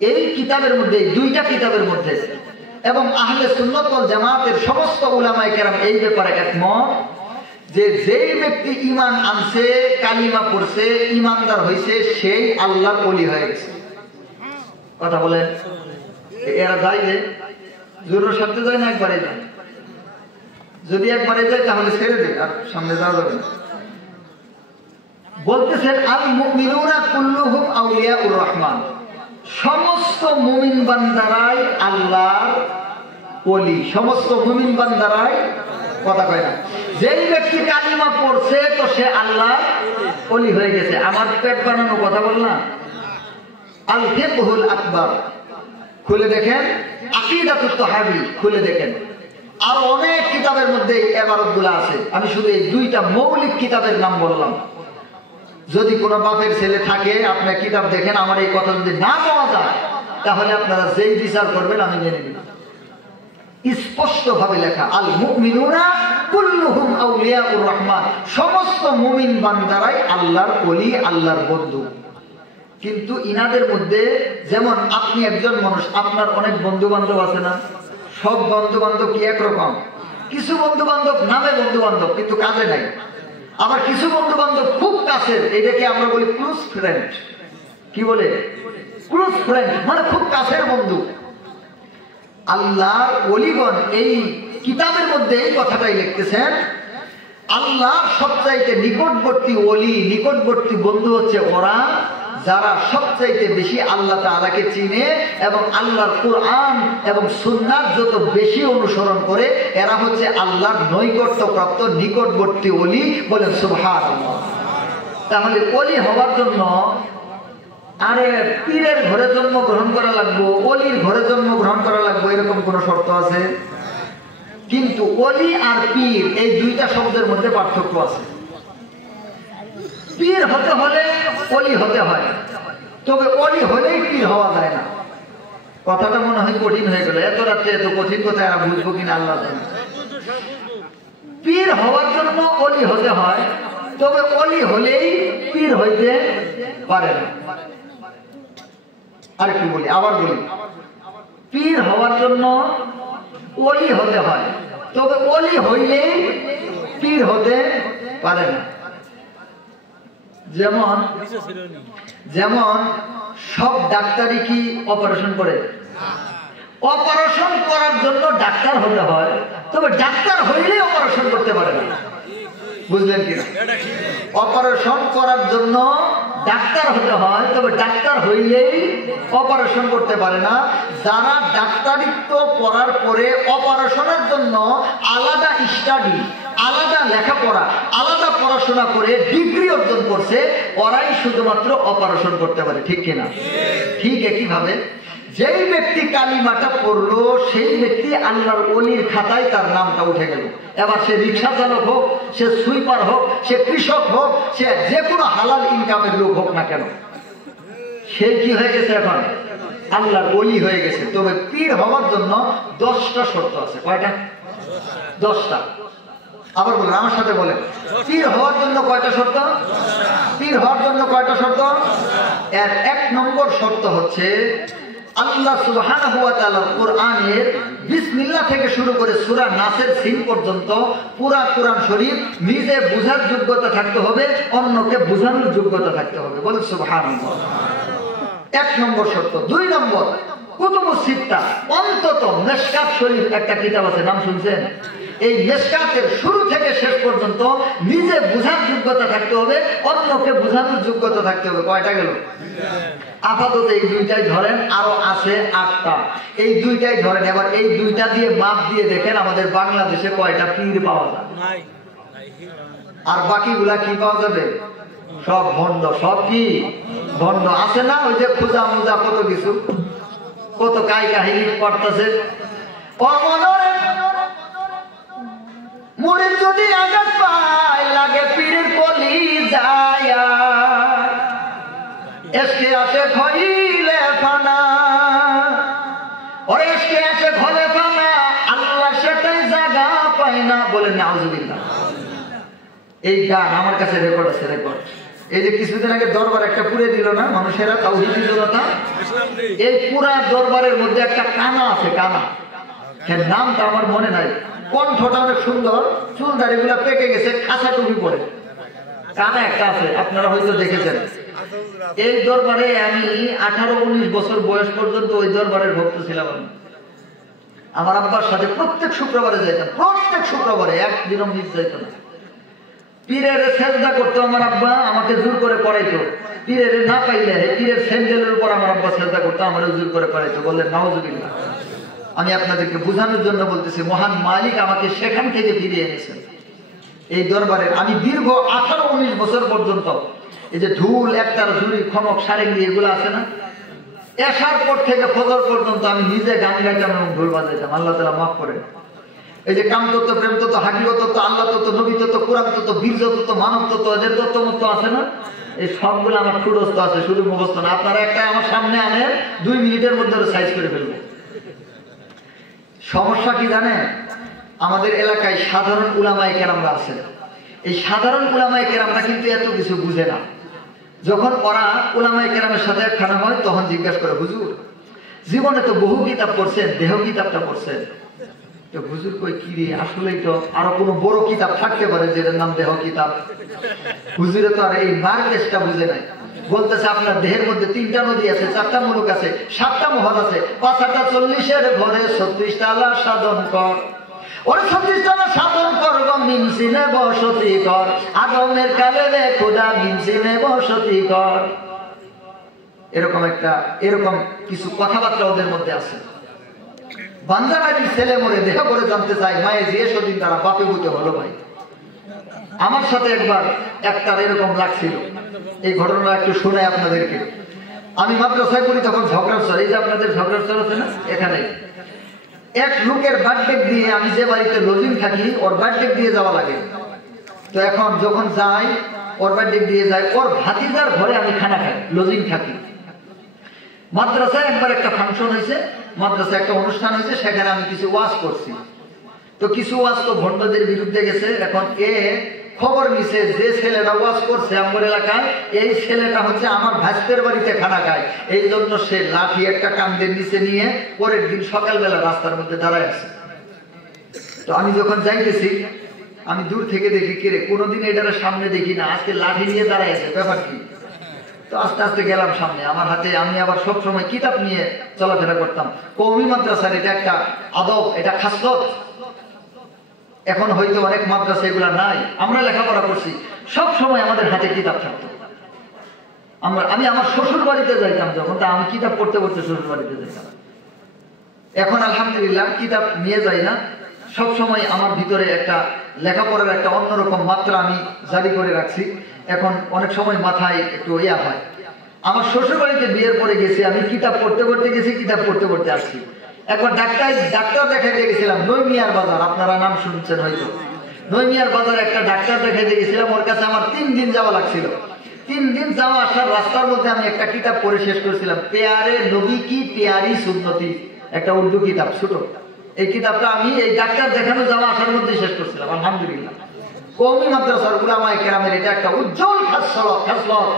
এই কিতাবের মধ্যে, দুইটা কিতাবের মধ্যে, এবং আহলে সুন্নাত ওয়াল জামাতের সমস্ত উলামায়ে কেরাম এই ব্যাপারে একমত যে যেই ব্যক্তি ঈমান আনছে, কালিমা পড়ছে, ঈমানদার হইছে, সেই আল্লাহর ওলি হয়ে গেছে। কথা বলেন, এরা যায় যে জোরের সাথে যায় না, একবারে যায়? যদি একবারে যায় তাহলে ছেড়ে দে, আর সামনে যাওয়া যাবে না। বলতেছেন আল মুমিনুনা কুল্লুহুম আউলিয়াউর রহমান, সমস্ত মুমিন বান্দারাই আল্লাহর ওলি। সমস্ত মুমিন বান্দারাই, কথা কয় না, যেই ব্যক্তি কালিমা পড়ছে তো সে আল্লাহর ওলি হয়ে গেছে। আমার পেট বানানো কথা বল না। আল ফিকহুল আকবার খুলে দেখেন, আকীদাতুত তাহাবী খুলে দেখেন, আর অনেক কিতাবের মধ্যে এই ইবারতগুলো আছে। আমি শুধু এই দুইটা মৌলিক কিতাবের নাম বললাম। যদি কোনো বাপের ছেলে থাকে, আপনার কিতাব দেখেন, আমার এই কথা যদি না পাওয়া যায়, তাহলে আপনারা যেই বিচার করবেন আমি মেনে নিব। স্পষ্ট ভাবে লেখা, আল মুমিনুনা কুল্লুহুম আউলিয়াউর রহমান, সমস্ত মুমিন বান্দারাই আল্লাহর ওলি, আল্লাহর বন্ধু। কিন্তু ইনাদের মধ্যে, যেমন আপনি একজন মানুষ, আপনার অনেক বন্ধু বান্ধব আছে না? সব বন্ধু বান্ধব কি একরকম? কিছু বন্ধু বান্ধব নামে বন্ধু বান্ধব, কিন্তু কাজে নাই। আবার কিছু বন্ধু বান্ধব খুব কাছের, এটাকে আমরা বলি ক্লোজ ফ্রেন্ড। কি বলে? ক্লোজ ফ্রেন্ড, মানে খুব কাছের বন্ধু। আল্লাহর ওলিগণ এই কিতাবের মধ্যে এই কথাটাই লিখতেছেন, আল্লাহর সবচাইতে নিকটবর্তী ওলি, নিকটবর্তী বন্ধু হচ্ছে ওরা যারা সবচাইতে বেশি আল্লাহ তাআলাকে চিনে এবং আল্লাহর কোরআন এবং সুন্নাত যত বেশি অনুসরণ করে, এরা হচ্ছে আল্লাহর নৈকট্যপ্রাপ্ত নিকটবর্তী ওলি। বলেন সুবহানাল্লাহ। তাহলে ওলি হওয়ার জন্য আরে পীরের ঘরে জন্মগ্রহণ করা লাগবে, ওলির ঘরে জন্মগ্রহণ করা লাগবে, এরকম কোন শর্ত আছে? কিন্তু ওলি আর পীর এই দুইটা শব্দের মধ্যে পার্থক্য আছে। পীর হতে হলে ওলি হতে হয়, তবে ওলি হলেই পীর হওয়া যায় না। কথাটা মনে হয় কঠিন হয়ে গেল, এত রাত্রে এত কঠিন কথা এরা বুঝবো কিনা আল্লাহ জানে। পীর হওয়ার জন্য ওলি হতে হয়, তবে ওলি হলেই পীর হইতে পারে না। আরেকটু বলি, আবার বলি, পীর হওয়ার জন্য ওলি হতে হয়, তবে ওলি হইলেই পীর হতে পারে না। যেমন যেমন সব ডাক্তারই কি অপারেশন করে? অপারেশন করার জন্য ডাক্তার হতে হয়, তবে ডাক্তার হইলে অপারেশন করতে পারে না। বুঝলেন কিনা? অপারেশন করার জন্য ডাক্তার হতে হয়, তবে ডাক্তার হইলেই অপারেশন করতে পারে না। যারা ডাক্তারিত্ব পড়ার পরে অপারেশনের জন্য আলাদা স্টাডি, আলাদা লেখাপড়া, আলাদা পড়াশোনা করে ডিগ্রি অর্জন করছে, ওরাই শুধুমাত্র অপারেশন করতে পারে। ঠিক কিনা? ঠিক একইভাবে যেই ব্যক্তি কালিমাটা পড়লো সেই ব্যক্তি আল্লাহর ওলির খাতায় তার নামটা উঠে গেল। এবার সে রিক্সা চালক হোক, সে সুইপার হোক, সে কৃষক হোক, সে যে কোনো হালাল ইনকামের লোক হোক না কেন, সে কি হয়ে গেছে? এখন আল্লাহর ওলি হয়ে গেছে। তবে পীর হওয়ার জন্য 10টা শর্ত আছে। কয়টা? 10টা। আবার বলেন, আমার সাথে বলেন, পীর হওয়ার জন্য কয়টা শর্ত? পীর হওয়ার জন্য কয়টা শর্ত? এর 1 নম্বর শর্ত হচ্ছে আল্লাহ সুবহানাহু ওয়া তাআলার কোরআনের বিসমিল্লাহ থেকে শুরু করে সূরা নাসের সিন পর্যন্ত পুরা কোরআন শরীফ নিজে বুঝার যোগ্যতা থাকতে হবে, অন্যকে বোঝানোর যোগ্যতা থাকতে হবে। বলেন সুবহানাল্লাহ। 1 নম্বর শর্ত। 2 নম্বর, কুতুবুস সিত্তা, অন্তত মিশকাত শরীফ একটা কিতাব আছে, নাম শুনছেন? এই মিশকাতের শুরু থেকে শেষ পর্যন্ত নিজে বুঝার যোগ্যতা থাকতে হবে, অন্যকে বোঝানোর যোগ্যতা থাকতে হবে। কয়টা গেল? আপাতত এই 2টাই ধরেন, আরো আছে 8টা। এই 2টাই ধরেন। এবার এই 2টা দিয়ে মাপ দিয়ে দেখেন আমাদের বাংলাদেশে কয়টা পীর পাওয়া যায়, আর বাকিগুলা কি পাওয়া যাবে? সব ভণ্ড। সব কি ভণ্ড? আছে না ওই যে খুঁজা মুজা কত কিছু, কত কাই কাহিনী করতেছে। মুড়ির যদি আঘাত পায় লাগে পীরের কলি যায়, এসকে আসে খইলে ফানা, ওরে এসকে আসে ঘরে ফানা, আল্লাহ সেটাই জায়গা পায় না। বলেন নাউজুবিল্লাহ। এই গান আমার কাছে রেকর্ড আছে, রেকর্ড। এই যে কিছুদিন আগে দরবার একটা পুড়ে দিল না মানুষেরা, তাওহীদি জনতা, এই পুরা দরবারের মধ্যে একটা কানা আছে, কানা, নামটা আমার মনে নাই, কণ্ঠটা অনেক সুন্দর, চুল দাড়িগুলা পেকে গেছে, খাসা টুপি পরে কানা একটা আছে, আপনারা হয়তো দেখেছেন। এই দরবারে আমি 18-19 বছর বয়স পর্যন্ত ওই দরবারের ভক্ত ছিলাম। আমি আমার আব্বার সাথে প্রত্যেক শুক্রবারে যাইতাম, প্রত্যেক শুক্রবারে, একদিনও মিস যাইত না। পীরের সেজদা করতো আমার আব্বা, আমাকে জোর করে করাইতো। পীরের না পাইলে পীরের স্যান্ডেলের উপর আমার আব্বা সেজদা করতো, আমার জোর করে করাইতো। বললেন নাউজুবিল্লাহ। আমি আপনাদেরকে বোঝানোর জন্য বলতেছি, মহান মালিক আমাকে সেখান থেকে ফিরিয়ে এনেছেন এই দরবারে। আমি দীর্ঘ 18-19 বছর পর্যন্ত এই যে ঢুল, একতার, ঝুড়ি, খনক, সারেঙ্গি এগুলো আছে না, এসার পর থেকে ফজর পর্যন্ত আমি নিজে গান গাইতাম এবং ঢোল বাজাইতাম। আল্লাহ তাআলা মাফ করেন। এই যে কাম তত্ত্ব, প্রেম তত্ত্ব, হাকিকত তত্ত্ব, আল্লাহ তত্ত্ব, নবী তত্ত্ব, কোরআন তত্ত্ব, বীর তত্ত্ব, মানব তত্ত্ব, এদের তত্ত্ব মত্ত্ব আছে না, এই সবগুলো আমার ঠুরস্থ আছে, শুধু মুখস্থ না। আপনারা একটা আমার সামনে আনে 2 মিনিটের মধ্যে সাইজ করে ফেলবো। সমস্যা কি জানেন? আমাদের এলাকায় সাধারণ উলামায়ে কেরামরা আছেন। এই সাধারণ উলামায়ে কেরামরা কিন্তু এত কিছু বুঝে না। যখন ওরা উলামায়ে কেরামের সাথে একখানা হয় তখন জিজ্ঞাসা করে, হুজুর জীবনে তো বহু কিতাব পড়ছেন, দেহ কিতাবটা পড়ছেন, তো হুজুর কই কি রে, আসলেই তো আরো কোনো বড় কিতাব থাকতে পারে যেটার নাম দেহ কিতাব। হুজুরে তো আর এই মার্কেসটা বুঝে নাই। বলতেছে আপনার দেহের মধ্যে 3টা নদী আছে, 4টা মুলুক আছে, 7টা মহল আছে, 5-8টা 40-এর ঘরে 36 তালা সাধন কর। ওরে 36 তালা সাধন করব, মিমসিনে বসতি কর, আদমের কালে রে খোদা মিমসিনে বসতি কর। এরকম কিছু কথাবার্তা ওদের মধ্যে আছে। বান্দারাজির ছেলে মরে দেহ করে জানতে চাই, মায়ে যে সেদিন তারা বাপে বুঝে হলো ভাই। আমার সাথে একবার একটার এরকম লাগছিল। এই ঘটনাটা একটু শোনাই আপনাদেরকে। আমি মাদ্রাসায় পড়ি তখন ঝগড়ার, এই যে আপনাদের ঝগড়ার আছে না, এখানে এক লোকের বার্থডে দিয়ে, আমি যে বাড়িতে লজিং থাকি ওর বার্থডে দিয়ে যাওয়া লাগে। তো এখন যখন যাই ওর বার্থডে দিয়ে যাই, ওর ভাতিজার ঘরে আমি খানা খাই, লজিং থাকি। মাদ্রাসায় একবার একটা ফাংশন হয়েছে, মাদ্রাসায় একটা অনুষ্ঠান হয়েছে, সেখানে আমি কিছু ওয়াজ করছি। তো কিছু ওয়াজ তো ভণ্ডদের বিরুদ্ধে গেছে। এখন খবর নিছে যে ছেলেটা ওয়াজ করছে আমার এলাকায়, এই ছেলেটা হচ্ছে আমার ভাস্তের বাড়িতে খানা খায়, এই জন্য সে লাঠি একটা কান্দের নিচে নিয়ে পরের দিন সকালবেলা রাস্তার মধ্যে দাঁড়ায় আছে। তো আমি যখন যাইতেছি, আমি দূর থেকে দেখি কিরে, কোনোদিন এটার সামনে দেখি না, আজকে লাঠি নিয়ে দাঁড়ায় আছে, ব্যাপার কি? তো আস্তে আস্তে গেলাম সামনে, আমার হাতে, আমি আবার সবসময় কিতাব নিয়ে চলাফেরা করতাম। কওমি মাদ্রাসার এটা একটা আদব, এটা খাসলত। এখন হয়তো অনেক মাদ্রাসা এগুলা নাই, আমরা লেখাপড়া করছি, সব সময় আমাদের হাতে কিতাব থাকতো। আমি আমার শ্বশুর বাড়িতে যাইতাম যখন, তা আমি কিতাব পড়তে পড়তে শ্বশুর বাড়িতে যাইতাম। এখন আলহামদুলিল্লাহ কিতাব নিয়ে যাই না, সব সময় আমার ভিতরে একটা লেখাপড়ার একটা অন্যরকম মাত্রা আমি জারি করে রাখছি। এখন অনেক সময় মাথায় একটু ইয়া হয়। আমার শ্বশুর বাড়িতে বিয়ের পরে গেছি, আমি কিতাব পড়তে পড়তে গেছি, কিতাব পড়তে পড়তে আসছি। একবার ডাক্তার দেখাইতে গেছিলাম নৈমিয়ার বাজার, আপনারা নাম শুনছেন হয়তো। নৈমিয়ার বাজারে একটা ডাক্তার দেখাইতে গেছিলাম, ওর কাছে আমার 3 দিন যাওয়া লাগছিল। 3 দিন যাওয়া আসার রাস্তার মধ্যে আমি একটা কিতাব পড়ে শেষ করেছিলাম, পেয়ারে নবী কি পেয়ারি সুন্নতি, একটা উর্দু কিতাব ছোট। এই কিতাবটা আমি এই ডাক্তার দেখানো যাওয়া আসার মধ্যে শেষ করছিলাম। আলহামদুলিল্লাহ কওমি মাদ্রাসার উলামায়ে কেরামের এটা একটা উজ্জ্বল খাসলত,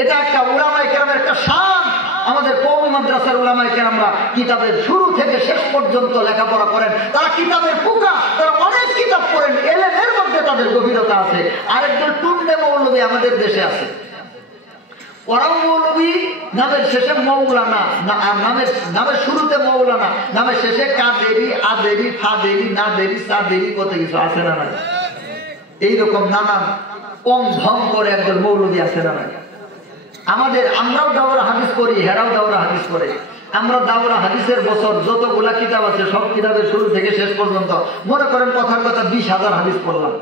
এটা একটা উলামায়ে কেরামের একটা শান। আমাদের কওমি মাদ্রাসার উলামায়ে কেরামরা কিতাবের শুরু থেকে শেষ পর্যন্ত লেখাপড়া করেন, তারা কিতাবের পোকা, তারা অনেক কিতাব পড়েন, এলেমের মধ্যে তাদের গভীরতা আছে। আরেকজন টুন্ডে মৌলবী আমাদের দেশে আছে, ওরাও মৌলবী, নামের শেষে মৌলানা, নামের শুরুতে মৌলানা, নামের শেষে কাদেরি, আদেরি, ফাদেরি, নাদেরি, সাদেরি, কত কিছু আছে না নাই? এইরকম নানান কম ধম করে একজন মৌলবী আছে না নাই? আমরাও দাওরা হাদিস করি, হেরাও দাওরা হাদিস করে। আমরা দাওরা হাদিসের বছর যতগুলা কিতাব আছে সব কিতাবের শুরু থেকে শেষ পর্যন্ত মনে করেন কথার কথা 20,000 হাদিস পড়লাম।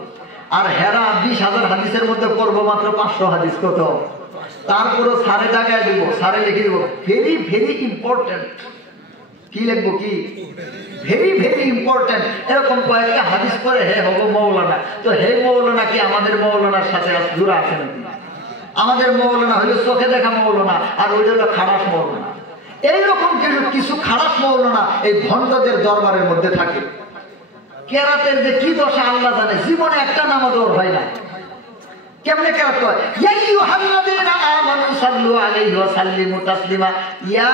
আর হেরা 20,000 হাদিসের মধ্যে পড়বো মাত্র 500 হাদিস। কত? তারপরে সারে জায়গায় দিব, সারে লিখে দিব ভেরি ভেরি ইম্পর্টেন্ট। কি লিখবো? কি ভেরি ভেরি ইম্পর্টেন্ট। এরকম কয়েকটা হাদিস করে হে হবো মৌলানা। তো হে মৌলানা কি আমাদের মৌলানার সাথে জুড়ে আছে নাকি? আমাদের মৌলানা হইলো চোখে দেখা মৌলানা, আর ওইটা হলো খারাপ মৌলানা। এইরকম কিছু খারাপ মৌলানা এই ভণ্ডদের দরবারের মধ্যে থাকে। কেরাতের যে কি দশা আল্লাহ জানে, জীবনে একটা নামাজ ওর হয় না। কেমনে কেরাত হয়? ইয়া আইয়ুহাল্লাযীনা আমানু সাল্লু আলাইহি ওয়া সাল্লিমু তাসলিমা। ইয়া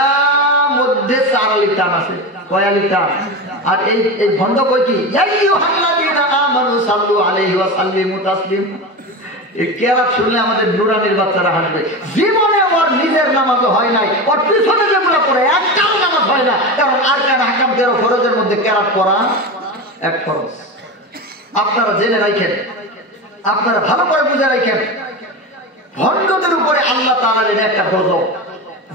মধ্যে 4 আলিফ টান আছে, কয় আলিফ টান? আর এই ভণ্ড কয় কি? ইয়া আইয়ুহাল্লাযীনা আমানু সাল্লু আলাইহি ওয়া সাল্লিমু তাসলিম। এই কেরাত শুনলে আমাদের নুরানির বাচ্চারা হাসবে। জীবনে ওর নিজের নামাজও হয় নাই, ওর পিছনে যেগুলো পড়ে একটাও নামাজ হয় না। কারণ আরকান হাকাম 13 ফরজের মধ্যে কেরাত পড়া এক ফরজ। আপনারা জেনে রাখেন, আপনারা ভালো করে বুঝে রাখেন, ভণ্ডদের উপরে আল্লাহ তাআলার এটা একটা গজব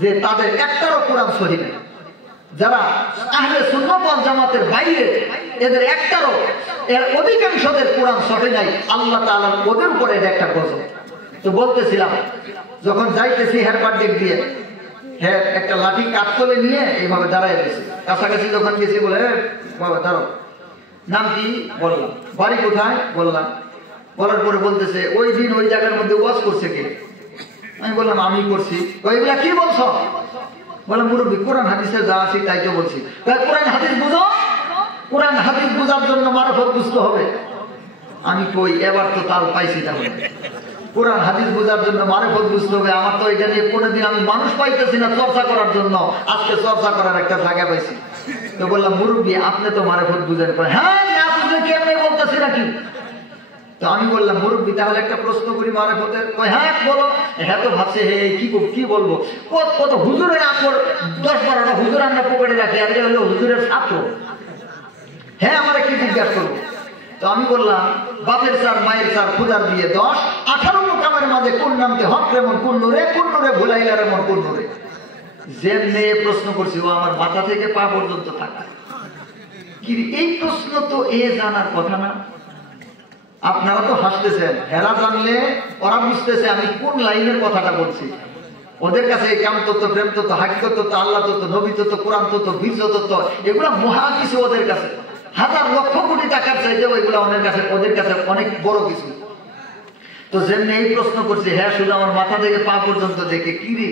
যে তাদের একটারও কোরআন সহিহ নেই। যারা আহলে সুন্নাত ওয়াল জামাতের বাইরে, এদের একটারও, এর অধিকাংশদের কোরআন সহিহ নাই। আল্লাহ তাআলার ওদের উপরে এটা একটা গজব। তো বলতেছিলাম, যখন যাইতেছি হেরপার দিক দিয়ে, হ্যাঁ একটা লাঠি কাঠকলে নিয়ে এইভাবে দাঁড়ায় গেছি। কাছাকাছি যখন গেছি বলে বাবা দাঁড়াও, নাম কি বললাম, বাড়ি কোথায় বললাম, বলার পরে বলতেছে ওই দিন ওই জায়গার মধ্যে ওয়াজ করছে কে? আমি বললাম আমি করছি। ওইগুলা কি বলছো? বললাম মুরব্বী কোরআন হাদিসে যা আছে তাই তো বলছি। কোরআন হাদিস বুঝো, কোরআন হাদিস বোঝার জন্য মারফত বুঝতে হবে। আমি কই এবার তো তাল পাইছি, তাহলে কোরআন হাদিস বোঝার জন্য মারফত বুঝতে হবে। আমার তো এটা নিয়ে কোনোদিন আমি মানুষ পাইতেছি না চর্চা করার জন্য, আজকে চর্চা করার একটা জায়গা পাইছি। তো বললাম মুরব্বী আপনি তো মারফত বুঝেন। হ্যাঁ না বুঝলে কেমনে বলতেছি নাকি? তো আমি বললাম মুরব্বী তাহলে একটা প্রশ্ন করি মারফতের। হ্যাঁ বলো। হ্যাঁ তো ভাবছে হে কি বলবো, কত হুজুরের আকর 10-12টা হুজুর আমরা পকেটে রাখি, আর হলো হুজুরের ছাত্র। হ্যাঁ আমরা কি জিজ্ঞাসা করবো? তো আমি বললাম বাপের চার মায়ের চার খুদার দিয়ে 10-18 মোকামের মাঝে কোন নামতে হক রেমন কোন নূরে ভুলাইলা রেমন কোন নূরে। যে মেয়ে প্রশ্ন করছি ও আমার মাথা থেকে পা পর্যন্ত থাকা। কি এই প্রশ্ন তো এ জানার কথা না? আপনারা তো হাসতেছেন, হেরা জানলে ওরা বুঝতেছে আমি কোন লাইনের কথাটা বলছি। ওদের কাছে কাম তত্ত্ব, প্রেম তত্ত্ব, হাকিকত তত্ত্ব, আল্লাহ তত্ত্ব, নবী তত্ত্ব, কোরআন তত্ত্ব, বীর্য তত্ত্ব, এগুলো মহা কিছু ওদের কাছে। 1000-লক্ষ কোটি টাকার চাইতেও এগুলো ওদের কাছে অনেক বড় কিছু। তো যেমনি এই প্রশ্ন করছি, হ্যাঁ শুধু আমার মাথা থেকে পা পর্যন্ত দেখে কি রে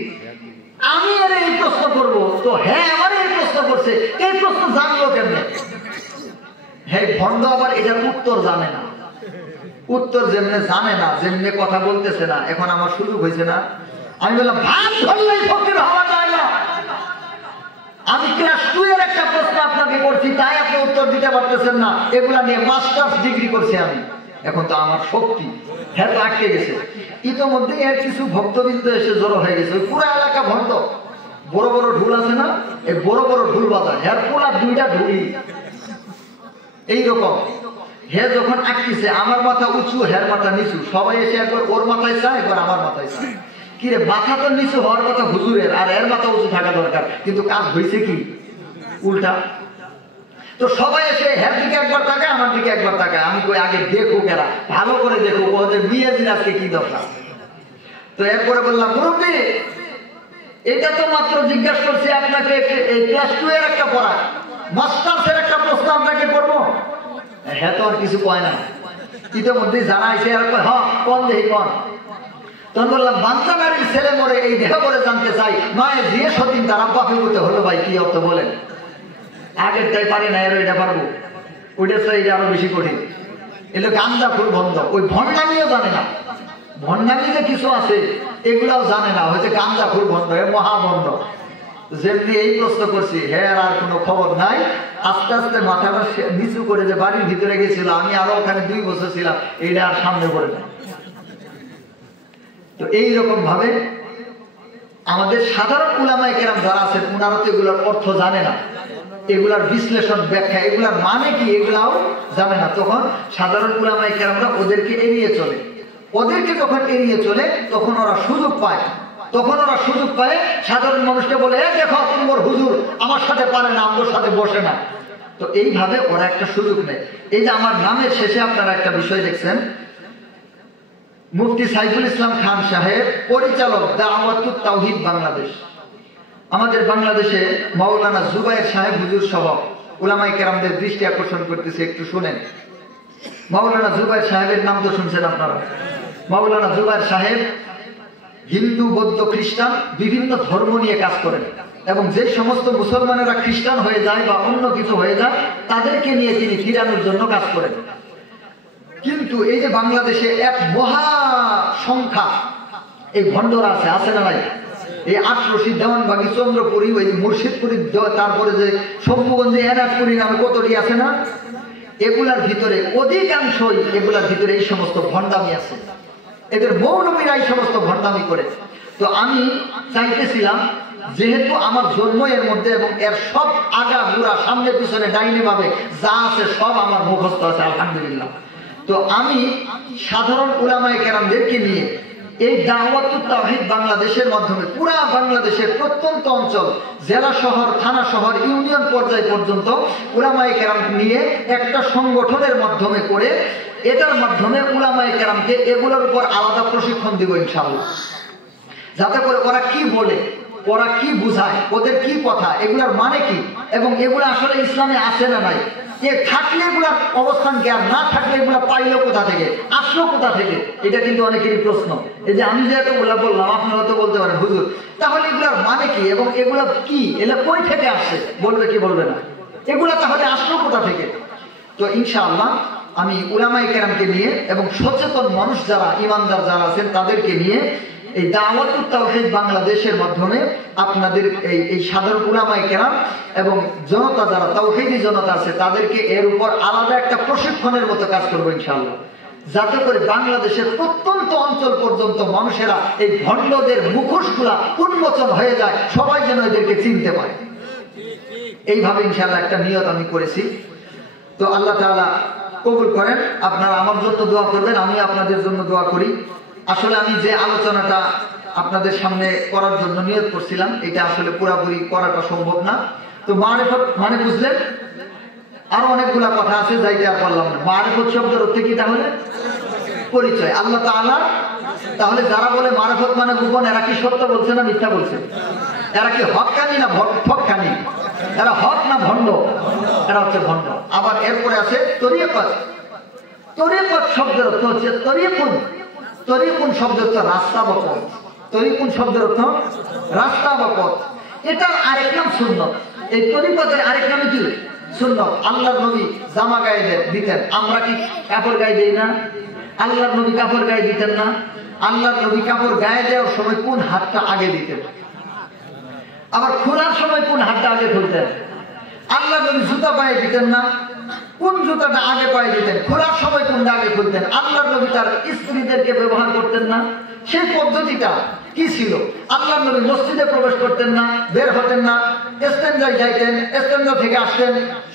আমি আর এই প্রশ্ন করবো, তো হ্যাঁ আমার এই প্রশ্ন করছে, এই প্রশ্ন জানলো কেমনে? হ্যাঁ ভণ্ড আবার এটার উত্তর জানে না। উত্তর যেমনে জানে না, যেমনে কথা বলতেছে না। এখন আমার সুযোগ হয়েছে না, আমি বললাম ভাত ধরলেই ফকির হওয়া যায় না। আমি ক্লাস 2 এর একটা প্রশ্ন আপনাকে করছি, তাই আপনি উত্তর দিতে পারতেছেন না। এগুলা নিয়ে মাস্টার্স ডিগ্রি করছি আমি। এখন তো আমার শক্তি হ্যাঁ তো আটকে গেছে। ইতোমধ্যে এর কিছু ভক্তবৃন্দ এসে জড়ো হয়ে গেছে। পুরো এলাকা ভক্ত, বড় বড় ঢুল আছে না, এই বড় বড় ঢুল বাজায়। হ্যাঁ পুরা 2টা ঢুলি এইরকম। হে যখন আঁকতেছে আমার মাথা উঁচু হের মাথা নিচু, সবাই এসে একবার ওর মাথায় চায় একবার আমার মাথায় চায়। কিরে মাথা তো নিচু হওয়ার কথা হুজুরের, আর এর মাথা উঁচু থাকা দরকার, কিন্তু কাজ হয়েছে কি উল্টা। তো সবাই এসে হের দিকে একবার তাকায় আমার দিকে একবার তাকায়। আমি কই আগে দেখো কেরা, ভালো করে দেখো ওদের বিয়ে দিন আজকে কি দরকার। তো এরপরে বললাম মুরব্বী এটা তো মাত্র জিজ্ঞাসা করছি আপনাকে এই ক্লাস 2 এর একটা পড়া, মাস্টার্সের একটা প্রশ্ন আপনাকে করবো। হ্যাঁ তো আর কিছু কয় না, ইতিমধ্যে জানা আছে আর হ্যাঁ কোন দেখি কোন। তখন বললাম বাচ্চা নারীর ছেলে মরে এই দেহ করে জানতে চাই, মায়ের দিয়ে সতীন তার আব্বাকে করতে হলো ভাই কি অর্থ বলেন। আগের তাই পারি না, এর এটা পারবো, ওইটা তো এটা আরো বেশি কঠিন। এগুলো গান্দা ফুল বন্ধ, ওই ভণ্ডামিও জানে না, ভণ্ডামি যে কিছু আছে এগুলাও জানে না, হচ্ছে গান্দা ফুল বন্ধ, এ মহাবন্ধ। যেমনি এই প্রশ্ন করছি হ্যাঁ আর কোনো খবর নাই, আস্তে আস্তে মাথাটা নিচু করে যে বাড়ির ভিতরে গেছিল, আমি আরো ওখানে 2 বছর ছিলাম, এইটা আর সামনে করে না। তো এইরকম ভাবে আমাদের সাধারণ উলামায়ে কেরাম যারা আছেন ওনারা তো এগুলোর অর্থ জানে না, এগুলার বিশ্লেষণ ব্যাখ্যা এগুলার মানে কি এগুলাও জানে না। তখন সাধারণ উলামায়ে কেরামরা ওদেরকে এড়িয়ে চলে, ওদেরকে যখন এড়িয়ে চলে তখন ওরা সুযোগ পায়, তখন ওরা সুযোগ পায় সাধারণ মানুষকে বলে দেখো তোমার হুজুর আমার সাথে পারে না, আমার সাথে বসে না। তো এইভাবে ওরা একটা সুযোগ নেয়। এই যে আমার নামের শেষে আপনারা একটা বিষয় দেখছেন, মুফতি সাইফুল ইসলাম খান সাহেব পরিচালক দাওয়াতুত তাওহীদ বাংলাদেশ। আমাদের বাংলাদেশে মাওলানা জুবায়ের সাহেব হুজুর সহ উলামায়ে কেরামদের দৃষ্টি আকর্ষণ করতেছে, একটু শুনেন। মাওলানা জুবায়ের সাহেবের নাম তো শুনছেন আপনারা। মাওলানা জুবায়ের সাহেব হিন্দু বৌদ্ধ খ্রিস্টান বিভিন্ন ধর্ম নিয়ে কাজ করেন, এবং যে সমস্ত মুসলমানেরা খ্রিস্টান হয়ে যায় বা অন্য কিছু হয়ে যায় তাদেরকে নিয়ে তিনি ফিরানোর জন্য কাজ করেন। কিন্তু এই যে বাংলাদেশে এক মহা সংখ্যা এই ভণ্ডরা আছে, আছে না নাই? এই আটরশি, দেওয়ানবাগি, চন্দ্রপুরী, ওই মুর্শিদপুরী, তারপরে যে শম্ভুগঞ্জে এনাজপুরি নামে কতটি আছে না, এগুলার ভিতরে অধিকাংশই এগুলার ভিতরে এই সমস্ত ভণ্ডামি আছে, এদের মৌলবীরা এই সমস্ত ভণ্ডামি করে। তো আমি চাইতেছিলাম যেহেতু আমার জন্ম এর মধ্যে এবং এর সব আগা গুড়া সামনে পিছনে ডাইনে ভাবে যা আছে সব আমার মুখস্থ আছে আলহামদুলিল্লাহ। তো আমি সাধারণ উলামায়ে কেরামদেরকে নিয়ে এই দাওয়াতুত তাওহীদ বাংলাদেশের মাধ্যমে পুরা বাংলাদেশের প্রত্যন্ত অঞ্চল, জেলা শহর, থানা শহর, ইউনিয়ন পর্যায় পর্যন্ত উলামায়ে কেরাম নিয়ে একটা সংগঠনের মাধ্যমে করে, এটার মাধ্যমে উলামায়ে কেরামকে এগুলোর উপর আলাদা প্রশিক্ষণ দিব ইনশাআল্লাহ, যাতে করে ওরা কি বলে, ওরা কি বুঝায়, ওদের কি কথা, এগুলার মানে কি, এবং এগুলো আসলে ইসলামে আছে না নাই, এ থাকলে এগুলার অবস্থান কি, আর না থাকলে এগুলা পাইলো কোথা থেকে, আসলো কোথা থেকে, এটা কিন্তু অনেকেরই প্রশ্ন। এই যে আমি যেহেতু বললাম আপনারা তো বলতে পারেন হুজুর তাহলে এগুলার মানে কি এবং এগুলা কি, এগুলা কই থেকে আসছে, বলবে কি বলবে না, এগুলা তাহলে আসলো কোথা থেকে। তো ইনশাআল্লাহ আমি উলামায়ে কেরামকে নিয়ে এবং সচেতন মানুষ যারা, ইমানদার যারা আছেন তাদেরকে নিয়ে এই দাওয়াতুত তাওহীদ বাংলাদেশের মাধ্যমে আপনাদের এই সাধারণ উলামায়ে কেরাম এবং জনতা যারা তাওহীদি জনতা আছে তাদেরকে এর উপর আলাদা একটা প্রশিক্ষণের মতো কাজ করবো ইনশাআল্লাহ, যাতে করে বাংলাদেশের প্রত্যন্ত অঞ্চল পর্যন্ত মানুষেরা এই ভণ্ডদের মুখোশগুলা উন্মোচন হয়ে যায়, সবাই যেন এদেরকে চিনতে পারে। এইভাবে ইনশাআল্লাহ একটা নিয়ত আমি করেছি। তো আল্লাহ তাআলা কবুল করেন, আপনারা আমার জন্য দোয়া করবেন, আমি আপনাদের জন্য দোয়া করি। আসলে আমি যে আলোচনাটা আপনাদের সামনে করার জন্য নিয়ত করছিলাম এটা আসলে পুরোপুরি করাটা সম্ভব না। তো মারিফত মানে বুঝলেন, আরো অনেকগুলা কথা আছে যাইতে আর বললাম না। মারিফত শব্দের অর্থ কি তাহলে? পরিচয় আল্লাহ তাআলা। তাহলে যারা বলে মারিফত মানে গোপন, এরা কি সত্য বলছে না মিথ্যা বলছে? এরা কি হক্কানি না ফক্কানি? এরা হক না ভণ্ড? এরা হচ্ছে ভণ্ড। আবার এরপরে আছে তরিকত। তরিকত শব্দের অর্থ হচ্ছে তরিকুন। তরিকুন শব্দের অর্থ রাস্তা বা পথ। তরিকুন শব্দের অর্থ রাস্তা বা পথ। এটার আরেক নাম সুন্নত। এই তরিকতের আরেক নাম কি? সুন্নত। আল্লাহর নবী জামা গায়ে দিতেন, আমরা কি কাপড় গায়ে দিই না? আল্লাহর নবী কাপড় গায়ে দিতেন না? আল্লাহর নবী কাপড় গায়ে দেওয়ার সময় কোন হাতটা আগে দিতেন? আবার খোলার সময় কোন হাতটা আগে খুলতেন? আল্লাহর নবী জুতা পায়ে দিতেন না? কোন জুতাটা আগে পায়ে দিতেন, খোলার সময় কোনটা আগে খুলতেন? আল্লাহর নবী তার স্ত্রীদেরকে ব্যবহার করতেন না? সেই পদ্ধতিটা কি ছিল? আল্লাহর নবী মসজিদে প্রবেশ করতেন না, বের হতেন না, ইস্তেঞ্জায় যাইতেন, ইস্তেঞ্জা থেকে আসতেন।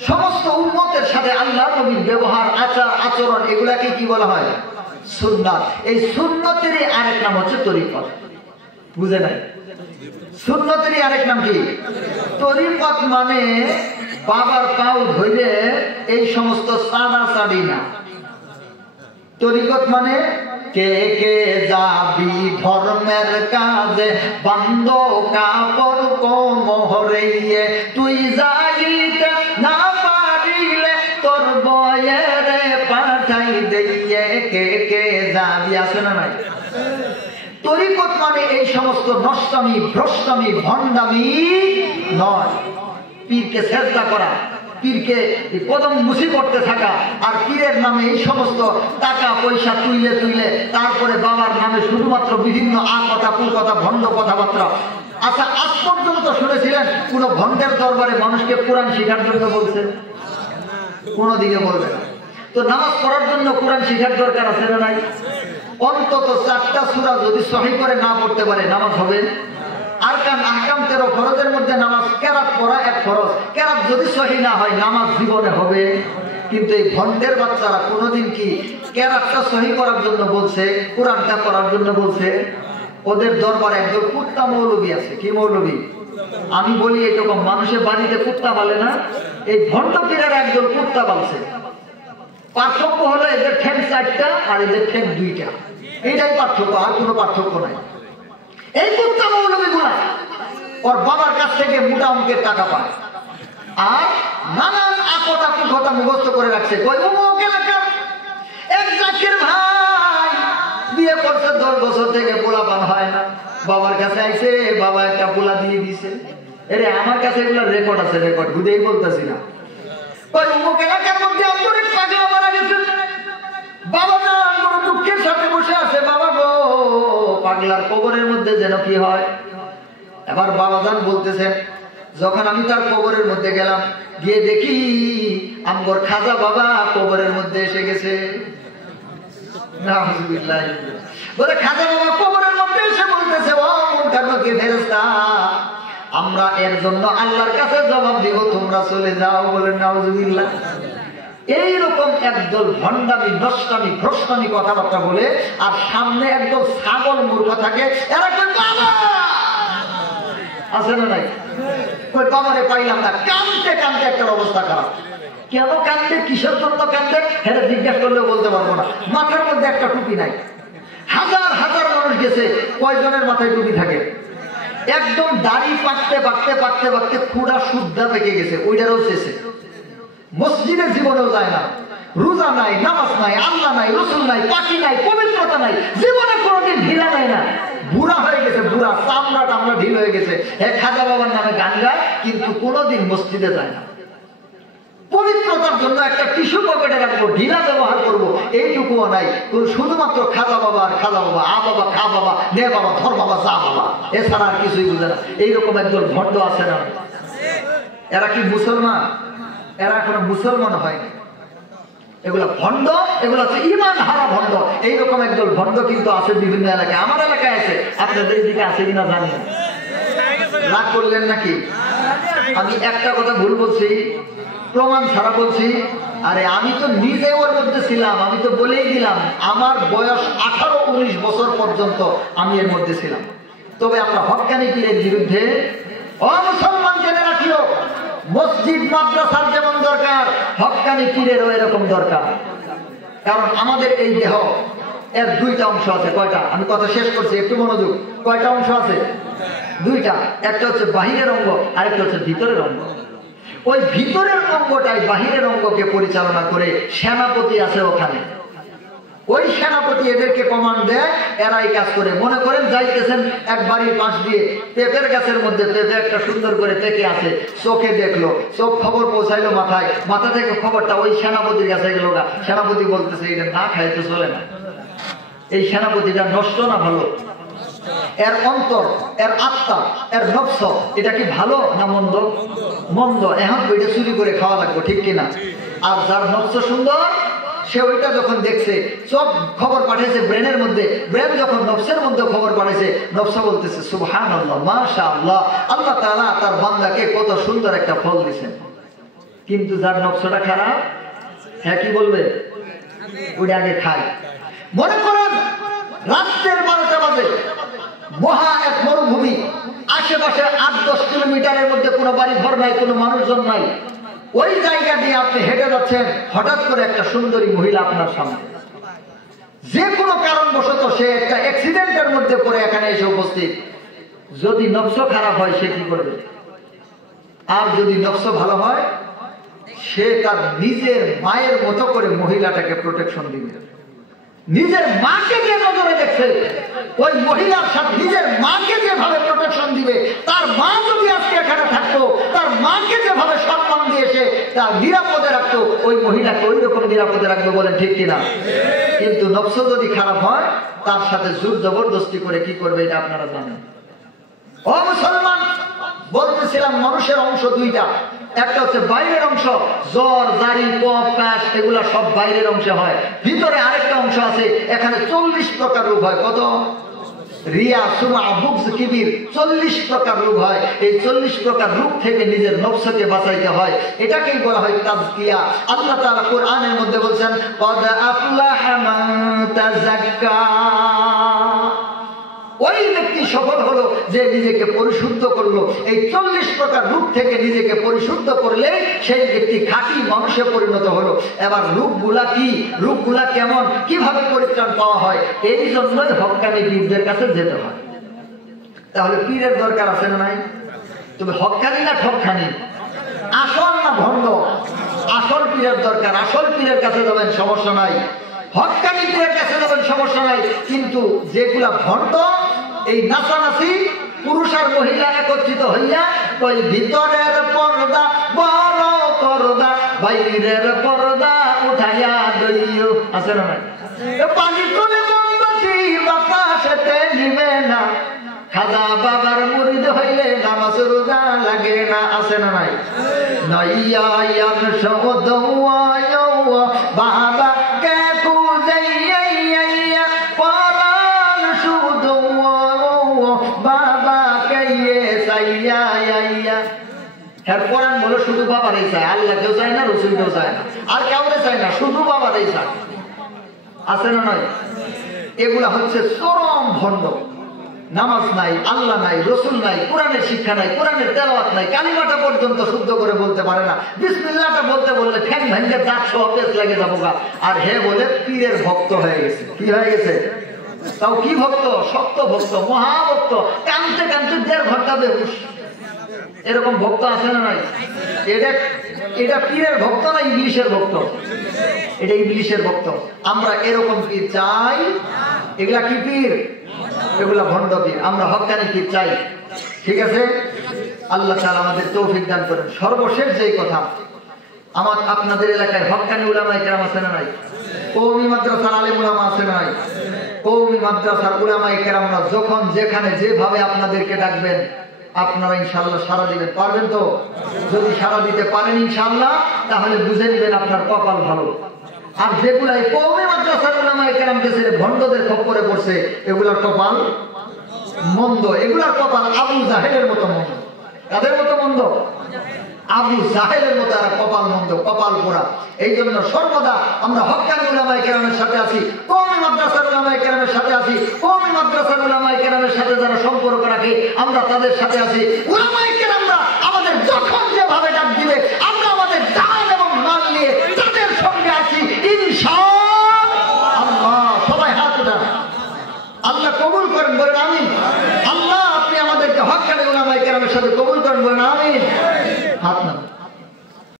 সমস্ত উম্মতের সাথে আল্লাহর নবীর ব্যবহার, আচার আচরণ, এগুলাকে কি বলা হয়? সুন্নাত। এই সুন্নতেরই আরেক নাম হচ্ছে তরিকত। বুঝে নাই? সুন্নতেরই আরেক নাম কি? তরিকত মানে বাবার পাও ধরে এই সমস্ত চাড়াচাড়ি না। তরিকত মানে কে কে যাবি ধর্মের কাজে, বান্ধ কাপড় কোমরে, তুই যাইতে না পারিলে তোর বয়ের পাঠাই দিয়ে, কে কে যাবি। আছে না নাই? তরিকত মানে এই সমস্ত নষ্টামি, ভ্রষ্টামি, ভণ্ডামি নয়। পীরকে সেজদা করা, পীরকে কদম মুসি করতে থাকা, আর পীরের নামে এই সমস্ত টাকা পয়সা তুইলে তুইলে তারপরে বাবার নামে শুধুমাত্র বিভিন্ন কথা, কুকথা, ভণ্ড কথাবার্তা। আচ্ছা, আজ পর্যন্ত শুনেছিলেন কোন ভণ্ডের দরবারে মানুষকে কোরআন শেখার জন্য বলছে? কোনদিকে বলবে না। তো নামাজ পড়ার জন্য কোরআন শেখার দরকার আছে না নাই? অন্তত 4টা সূরা যদি সহিহ করে না পড়তে পারে নামাজ হবে? আরকান আহকাম 13 ফরজের মধ্যে নামাজ কেরাত পড়া এক ফরজ। কেরাত যদি সহিহ না হয় নামাজ জীবনে হবে? কিন্তু এই ভণ্ডের বাচ্চারা কোনোদিন কি কেরাতটা সহিহ করার জন্য বলছে, কোরআনটা পড়ার জন্য বলছে? ওদের দরবারে একজন কুত্তা মৌলবী আছে। কি মৌলবী? আমি বলি এরকম মানুষের বাড়িতে কুত্তা পালে না, এই ভণ্ড পীরের একজন কুত্তা পালছে। পার্থক্য হলো এদের ঠ্যাং 4টা আর এদের ঠ্যাং 2টা। এইটাই পার্থক্য, আর কোনো পার্থক্য নাই। এই কুত্তা মৌলবীগুলা ওর বাবার কাছ থেকে মোটা অঙ্কের টাকা পায়, আর নানান আকতা কুকথা মুখস্থ করে রাখছে। কই অমুক এলাকার এক জাকির ভাই বিয়ে করছে, 10 বছর থেকে পোলাপান হয় না। বাবার কাছে আইছে, বাবা একটা পোলা দিয়ে দিছে। এরে আমার কাছে এগুলো রেকর্ড আছে, রেকর্ড বুঝেই বলতেছি না। কই অমুক এলাকার মধ্যে অনেক পাগলা মারা গেছে, বাবা না বড় দুঃখের সাথে বসে আছে। বাবা গো, পাগলার কবরের মধ্যে যেন কি হয়। এবার বাবাজান বলতেছেন, যখন আমি তার কবরের মধ্যে গেলাম, গিয়ে দেখি আমগর খাজা বাবা কবরের মধ্যে এসে গেছে। নাউজুবিল্লাহ। বলে খাজা বাবা কবরের মধ্যে এসে বলতেছে, ও মুনকারকে ফেরেশতা, আমরা এর জন্য আল্লাহর কাছে জবাব দিব, তোমরা চলে যাও। বলে নাউজুবিল্লাহ। এইরকম একদল ভণ্ডামি, নষ্টামি, ভ্রষ্টামি কথাবার্তা বলে, আর সামনে একদল ছাগল মূর্খ থাকে। এরা আছে না নাই? বাবারে পাইলাম না, কানতে কানতে একটা অবস্থা খারাপ। কেন কান্দে, কিসের জন্য কান্দে, এটা জিজ্ঞাসা করলে বলতে পারবো না। মাথার মধ্যে একটা টুপি নাই। হাজার হাজার মানুষ গেছে, কয়জনের মাথায় টুপি থাকে? একদম দাড়ি পাকতে পাকতে পাকতে পাকতে খুঁড়া শুদ্ধা পেকে গেছে, ওইটারও শেষে। মসজিদের জীবনেও যায় না, রোজা নাই, নামাজ নাই, আল্লাহ নাই, রসুল নাই, পাখি নাই, পবিত্রতা নাই, জীবনে কোনোদিন ঢিলা নাই না। বুড়া হয়ে গেছে, বুড়া, চামড়া টামড়া ঢিল হয়ে গেছে। খাজা বাবার নামে গান গায়, কিন্তু কোনোদিন মসজিদে যায় না। পবিত্রতার জন্য একটা টিস্যু পকেটে রাখবো, ঢিলা ব্যবহার করবো, এইটুকুও নাই। শুধুমাত্র খাজা বাবা আর খাজা বাবা, আ বাবা, খা বাবা, নে বাবা, ধর বাবা, যা বাবা, এছাড়া আর কিছুই বুঝে না। এইরকম একজন ভণ্ড আছে না? এরা কি মুসলমান? এরা এখনো মুসলমান হয়নি। এগুলা ভণ্ড, এগুলো হচ্ছে ইমান হারা ভণ্ড। এইরকম একজন ভণ্ড কিন্তু আছে বিভিন্ন এলাকায়। আমার এলাকায় আছে, আপনাদের দিকে আছে কিনা জানি না। রাগ করলেন নাকি? আমি একটা কথা ভুল বলছি, প্রমাণ ছাড়া বলছি। আরে আমি তো নিজে ওর মধ্যে ছিলাম, আমি তো বলেই দিলাম আমার বয়স 18-19 বছর পর্যন্ত আমি এর মধ্যে ছিলাম। তবে আমরা হক্কানি পীরের বিরুদ্ধে, মুসলমান জেনে রাখিও, মসজিদ মাদ্রাসার যেমন দরকার, হক্কানি পীরেরও এরকম দরকার। কারণ আমাদের এই দেহ এর 2টা অংশ আছে। কয়টা? আমি কথা শেষ করছি, একটু মনোযোগ। কয়টা অংশ আছে? 2টা। একটা হচ্ছে বাহিরের অঙ্গ, আরেকটা হচ্ছে ভিতরের অঙ্গ। ওই ভিতরের অঙ্গটাই বাহিরের অঙ্গকে পরিচালনা করে সেনাপতি আছে ওখানে। ওই সেনাপতি এদেরকে কমান্ড দেয়, এরাই কাজ করে। মনে করেন যাইতেছেন এক বাড়ির পাশ দিয়ে, পেঁপের গাছের মধ্যে পেঁপে একটা সুন্দর করে পেকে আছে, চোখে দেখলো, চোখ খবর পৌঁছাইলো মাথায়, মাথা থেকে খবরটা ওই সেনাপতির কাছে গেল। সেনাপতি বলতেছে এটা না খাইতে চলে না। এই সেনাপতিটা নষ্ট না ভালো? এর অন্তর, এর আত্মা, এর নফস, এটা কি ভালো না মন্দ? মন্দ। এখন বইটা চুরি করে খাওয়া লাগবে, ঠিক কিনা? আর যার নফস সুন্দর সে ওইটা যখন দেখছে, সব খবর পাঠিয়েছে ব্রেনের মধ্যে, ব্রেন যখন নফসের মধ্যে খবর পাঠিয়েছে, নফস বলতেছে সুবহানাল্লাহ, মাশাআল্লাহ, আল্লাহ তাআলা তার বান্দাকে কত সুন্দর একটা ফল দিয়েছেন। কিন্তু যার নফসটা খারাপ, হ্যাঁ কি বলবে? ওইটা আগে খায়। মনে করেন রাত্রের 12টা বাজে, মহা এক মরুভূমি, আশেপাশে 8-10 কিলোমিটারের মধ্যে কোনো বাড়ি ঘর নাই, কোনো মানুষজন নাই। ওই জায়গা দিয়ে আপনি হেঁটে যাচ্ছেন, হঠাৎ করে একটা সুন্দরী মহিলা আপনার সামনে, যে কোনো কারণবশত সে একটা অ্যাক্সিডেন্টের মধ্যে পড়ে এখানে এসে উপস্থিত। যদি নফস খারাপ হয় সে কি করবে? আর যদি নফস ভালো হয়, সে তার নিজের মায়ের মতো করে মহিলাটাকে প্রোটেকশন দিবে। নিজের মাকে যে নজরে দেখছে, ওই মহিলার সাথে নিজের মাকে যেভাবে প্রোটেকশন দিবে, তার মা যদি আজকে এখানে থাকতো, তার মাকে যেভাবে সম্মান দিয়েছে, তার নিরাপদে রাখতো, ওই মহিলাকে ওই রকম নিরাপদে রাখবে। বলেন ঠিক কিনা? কিন্তু নফস যদি খারাপ হয়, তার সাথে জোর জবরদস্তি করে কি করবে এটা আপনারা জানেন। ও মুসলমান, বলতেছিলাম মানুষের অংশ দুইটা, একটা হচ্ছে বাইরের অংশ, জ্বর, জারি, কফ, কাশ, এগুলা সব বাইরের অংশে হয়। ভিতরে আরেকটা অংশ আছে, এখানে 40 প্রকার রোগ হয়। কত? রিয়া, সুমা, বুকস, কিবির, 40 প্রকার রোগ হয়। এই 40 প্রকার রোগ থেকে নিজের নফসকে বাঁচাইতে হয়। এটাকেই বলা হয় তাজকিয়া। আল্লাহ তাআলা কোরআনের মধ্যে বলেন, ক্বাদ আফলাহা মান তাযাক্কা। ওই ব্যক্তি সফল হলো যে নিজেকে পরিশুদ্ধ করলো। এই 40 প্রকার রূপ থেকে নিজেকে পরিশুদ্ধ করলে সেই ব্যক্তি খাঁটি মানুষে পরিণত হলো। এবার রূপগুলা কি, রূপগুলা কেমন, কিভাবে পরিত্রাণ পাওয়া হয়, এই জন্যই হক্কানি পীরদের কাছে যেতে হয়। তাহলে পীরের দরকার আছে না নাই? তবে হক্কানি না ঠকখানি, আসল না ভণ্ড? আসল পীরের দরকার। আসল পীরের কাছে যাবেন, সমস্যা নাই। হক্কানি পীরের কাছে যাবেন, সমস্যা নাই। কিন্তু যেগুলা ভণ্ড, এই নাচানাচি, পুরুষ আর মহিলা একত্রিত হইয়া ওই ভিতরের পর্দা বড় পর্দা, বাইরের পর্দা উঠাইয়া দইও, আছে না নাই? পানি তুলে মোমবাতি বাতাসেতে নিবে না, খাজা বাবার মুরিদ হইলে নামাজ রোজা লাগে না, আছে না নাই? নাইয়া ইয়ান শহদওয়া বাবা কে কুজাইয়া পরান শুধু বাবা কে সাইয়া। এর পরান বলে শুধু বাবারই চায়, আল্লাহ কেউ চায় না, রসুল কেউ চায় না, আর কাউরে চায় না, শুধু বাবারই চায়, আছে না নয়? এগুলা হচ্ছে চরম ভণ্ড। নামাজ নাই, আল্লাহ নাই, রসুল নাই, কোরআনের শিক্ষা নাই, কোরআনের তেলাওয়াত নাই, কালিমাটা পর্যন্ত শুদ্ধ করে বলতে পারে না, বিসমিল্লাহটা বলতে বললে ঠ্যাং ভাঙ্গে দাঁত সহ পেশ লেগে যাবো গা। আর হে বলে পীরের ভক্ত হয়ে গেছে। কি হয়ে গেছে? তাও কি ভক্ত? শক্ত ভক্ত, মহাভক্ত, কানতে কানতে 1.5 ঘন্টা বেহুশ। এরকম ভক্ত আছে না নাই? এটা পীরের ভক্ত না ইবলিশের ভক্ত? এটা ইবলিশের ভক্ত। আমরা এরকম পীর চাই? এগুলা কি পীর? এগুলা ভণ্ড পীর। আমরা হক্কানি পীর চাই। ঠিক আছে? আল্লাহ তাআলা আমাদের তৌফিক দান করেন। সর্বশেষ যেই কথা, আপনাদের এলাকায় হক্কানি উলামায়ে কেরাম আছে না নাই? কওমি মাদ্রাসার আলেম উলামা আছে না নাই? কওমি মাদ্রাসার উলামায়ে কেরামরা যখন যেখানে যেভাবে আপনাদেরকে ডাকবেন, আপনারা ইনশাআল্লাহ সাড়া দিবেন। পারবেন তো? যদি সাড়া দিতে পারেন ইনশাআল্লাহ, তাহলে বুঝে নেবেন আপনার কপাল ভালো। আর যেগুলা এই কওমি মাদ্রাসার উলামায়ে কেরামকে ছেড়ে ভণ্ডদের খপ্পরে পড়ছে, এগুলার কপাল মন্দ। এগুলার কপাল আবু জাহেলের মতো মন্দ। কাদের মতো মন্দ? আবু জাহেলের মতো আর কপাল মন্দ, কপাল পোড়া। এই জন্য সর্বদা আমরা হক্কানি উলামায়ে কেরামের সাথে আছি, কওমি মাদ্রাসার উলামায়ে কেরামের সাথে আছি। কওমি মাদ্রাসার উলামায়ে কেরামের সাথে যারা সম্পর্ক রাখে, আমরা তাদের সাথে আছি। উলামায়ে কেরামরা আমাদের যখন যেভাবে ডাক